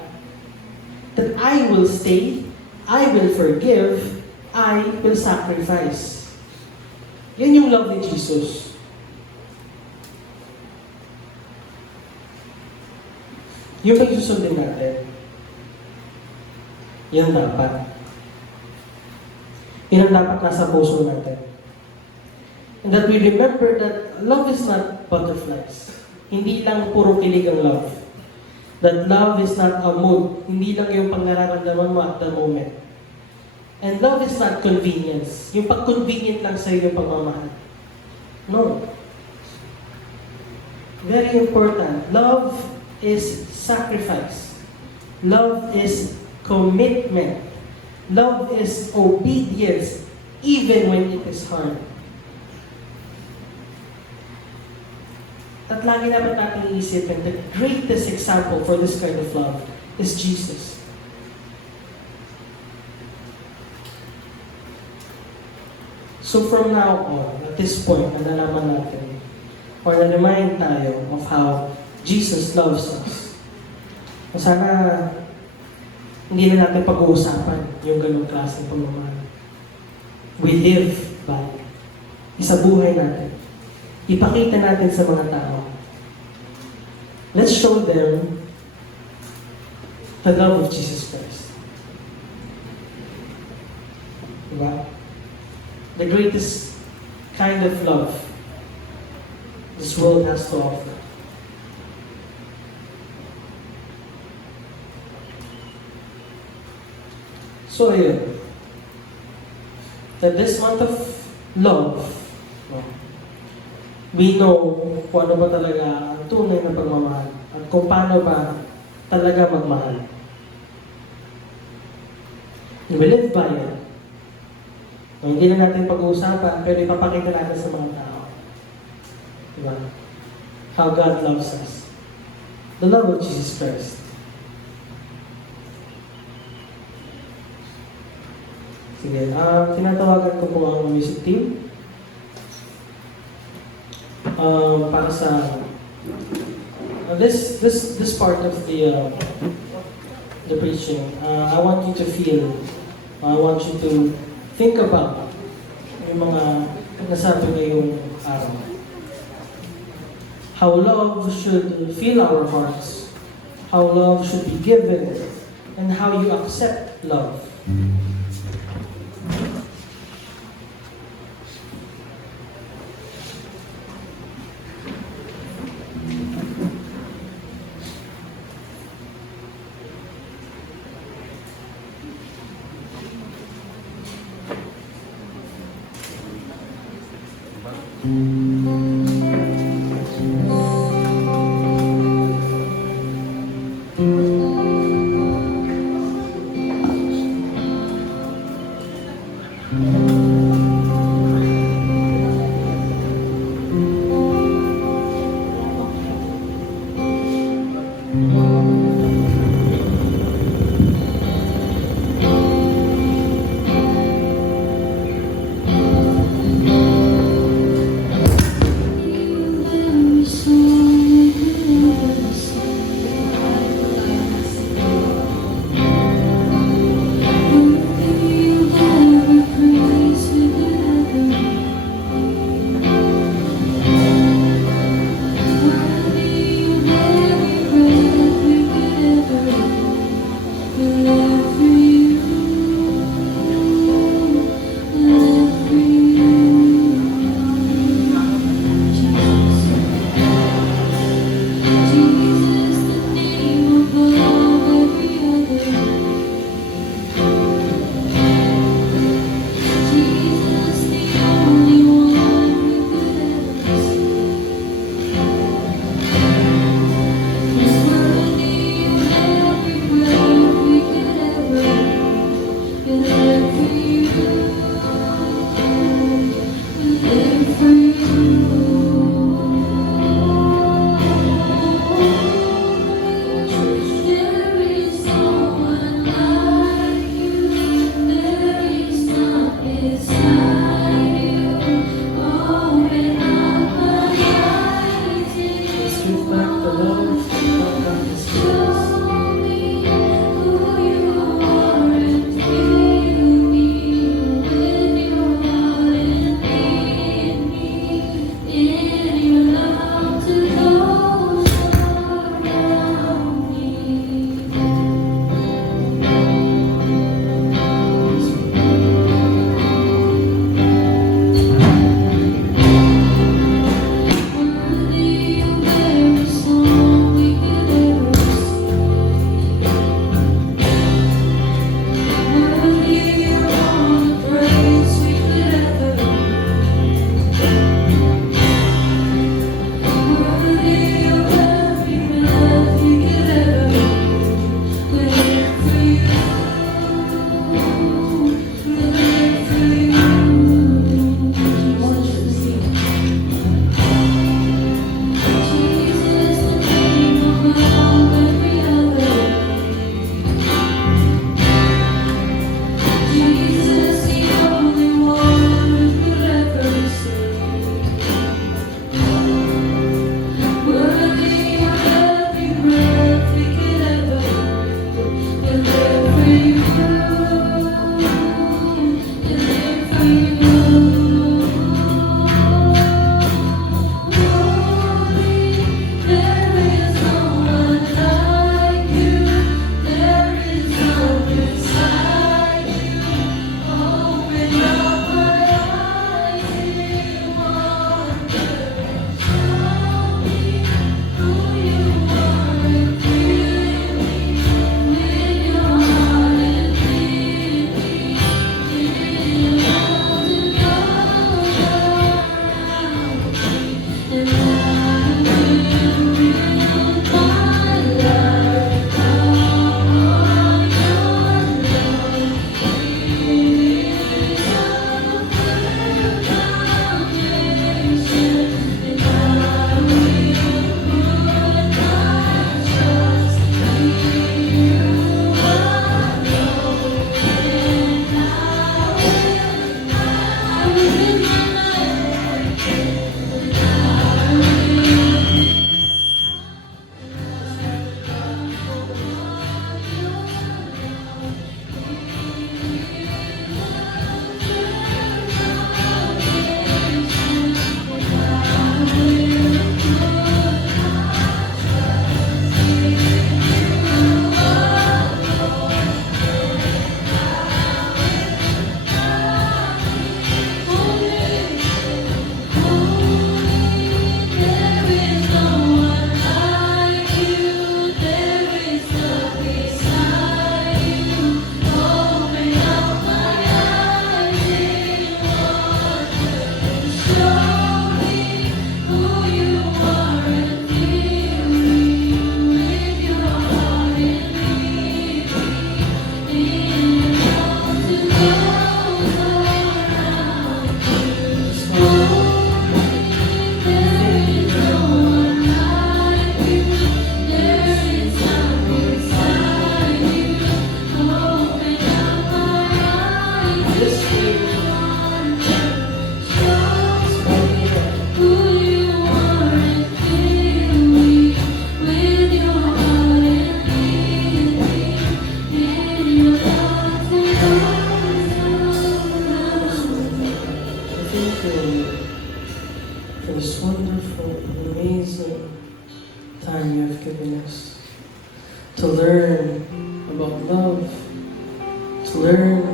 That I will stay, I will forgive, I will sacrifice. Yan yung love ni Jesus. Yung pagsusundin natin, yan dapat. Yan ang dapat nasa puso natin. And that we remember that love is not butterflies. Hindi lang puro kilig ang love. That love is not a mood. Hindi lang yung pag nararamdaman mo at the moment. And love is not convenience. Yung pag-convenient lang sa'yo yung pagmamahal. No. Very important. Love is sacrifice. Love is commitment. Love is obedience even when it is hard. At lagi dapat natin iisipin, the greatest example for this kind of love is Jesus. So from now on, at this point, nalalaman natin, or na-remind tayo of how Jesus loves us. Sana hindi na natin pag-uusapan yung ganung klaseng pagmamahal. We live by. Isabuhay natin. Ipakita natin sa mga tao. Let's show them the love of Jesus Christ. Diba? The greatest kind of love this world has to offer. So ayun. That this month of love, we know kung ano ba talaga ang tunay na pagmamahal at kung paano ba talaga magmahal. We live by it. Hindi na natin pag-uusapan, pero ipapakita natin sa mga tao. Diba? How God loves us. The love of Jesus Christ. Sige, tinatawagan ko po ang music team. Para sa this part of the preaching, I want you to feel, I want you to think about yung mga nasabi ngayong araw. How love should fill our hearts, how love should be given, and how you accept love. Every song I ever sing, to learn about love, to learn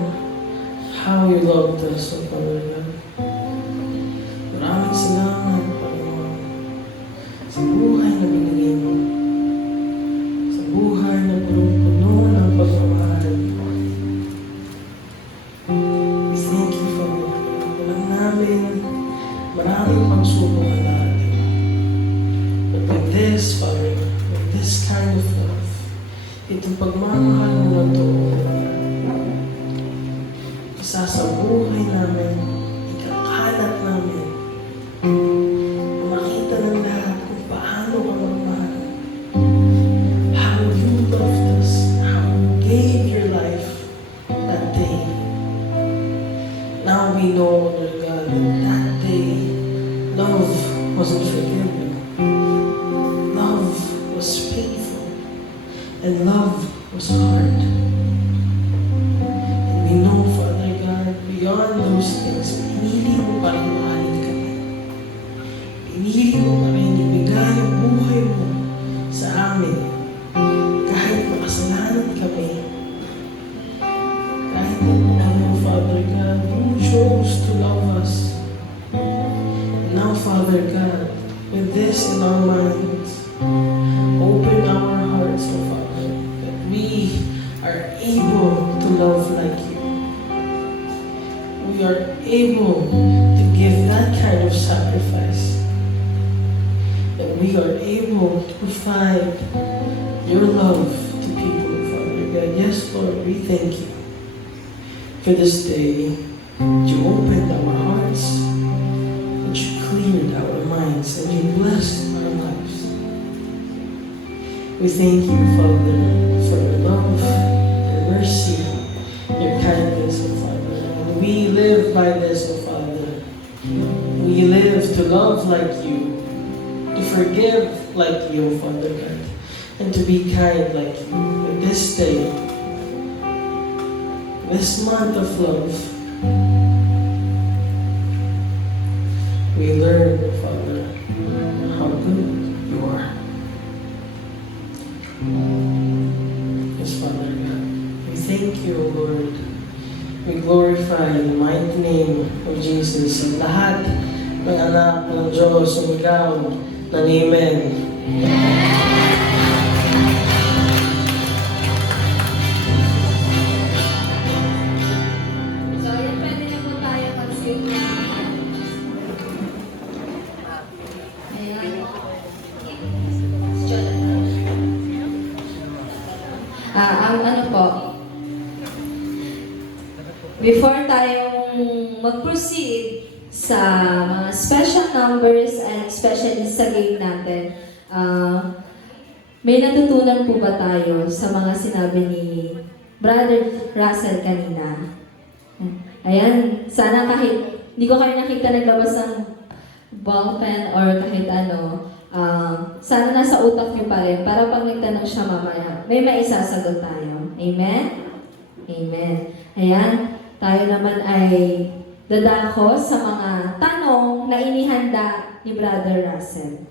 how you loved us, O Father God. Maraming salamat, Panginoon, sa buhay na binigay mo, sa buhay na punong-puno ng pagmamahal. We thank you, Father God. Alam namin, maraming pagsubok ang natin. But with this, Father, with this kind of love, itong pagmamahal mo na ito, isa sa buhay namin, ikakalat namin, makita ng lahat kung paano ka magmahal. How you loved us, how you gave your life that day. Now we know, Lord God, that that day, love wasn't forgiven. Love was painful. And love was hard. And we know, Father God, beyond those things, pinili mo pa rin mahalin kami. Pinili mo pa rin ibigay ang buhay mo sa amin. Kahit makasalanan kami. Kahit ano, Father God, you chose to love us. And now, Father God, with this in our minds, open our hearts, O Father, that we are able to love like you. We are able to give that kind of sacrifice. That we are able to provide your love to people, Father God. Yes, Lord, we thank you for this day. You opened our hearts, that you cleared our minds, and you blessed our lives. We thank you, Father, for your love, your mercy, your kindness, O Father. And we live by this, O Father. We live to love like you, to forgive like you, O Father God, and to be kind like you. And this day, this month of love, we learn, O Father, how good you are. Yes, Father God, we thank you, O Lord. We glorify in the mighty name of Jesus. Ang lahat ng anak ng Diyos sumigaw ng Amen. So, ayan, pwede na po tayo mag-sing. Ayan. Ang ano po, before tayong mag-proceed sa mga special numbers and especially sa game natin, may natutunan po ba tayo sa mga sinabi ni Brother Russell kanina? Ayan, sana kahit hindi ko kayo nakita naglabas ng ballpen or kahit ano, sana nasa utak niyo pa rin para pag nagtanong siya mamaya, may maisasagot tayo. Amen? Amen. Ayan, tayo naman ay dadako sa mga tanong na inihanda ni Brother Russell.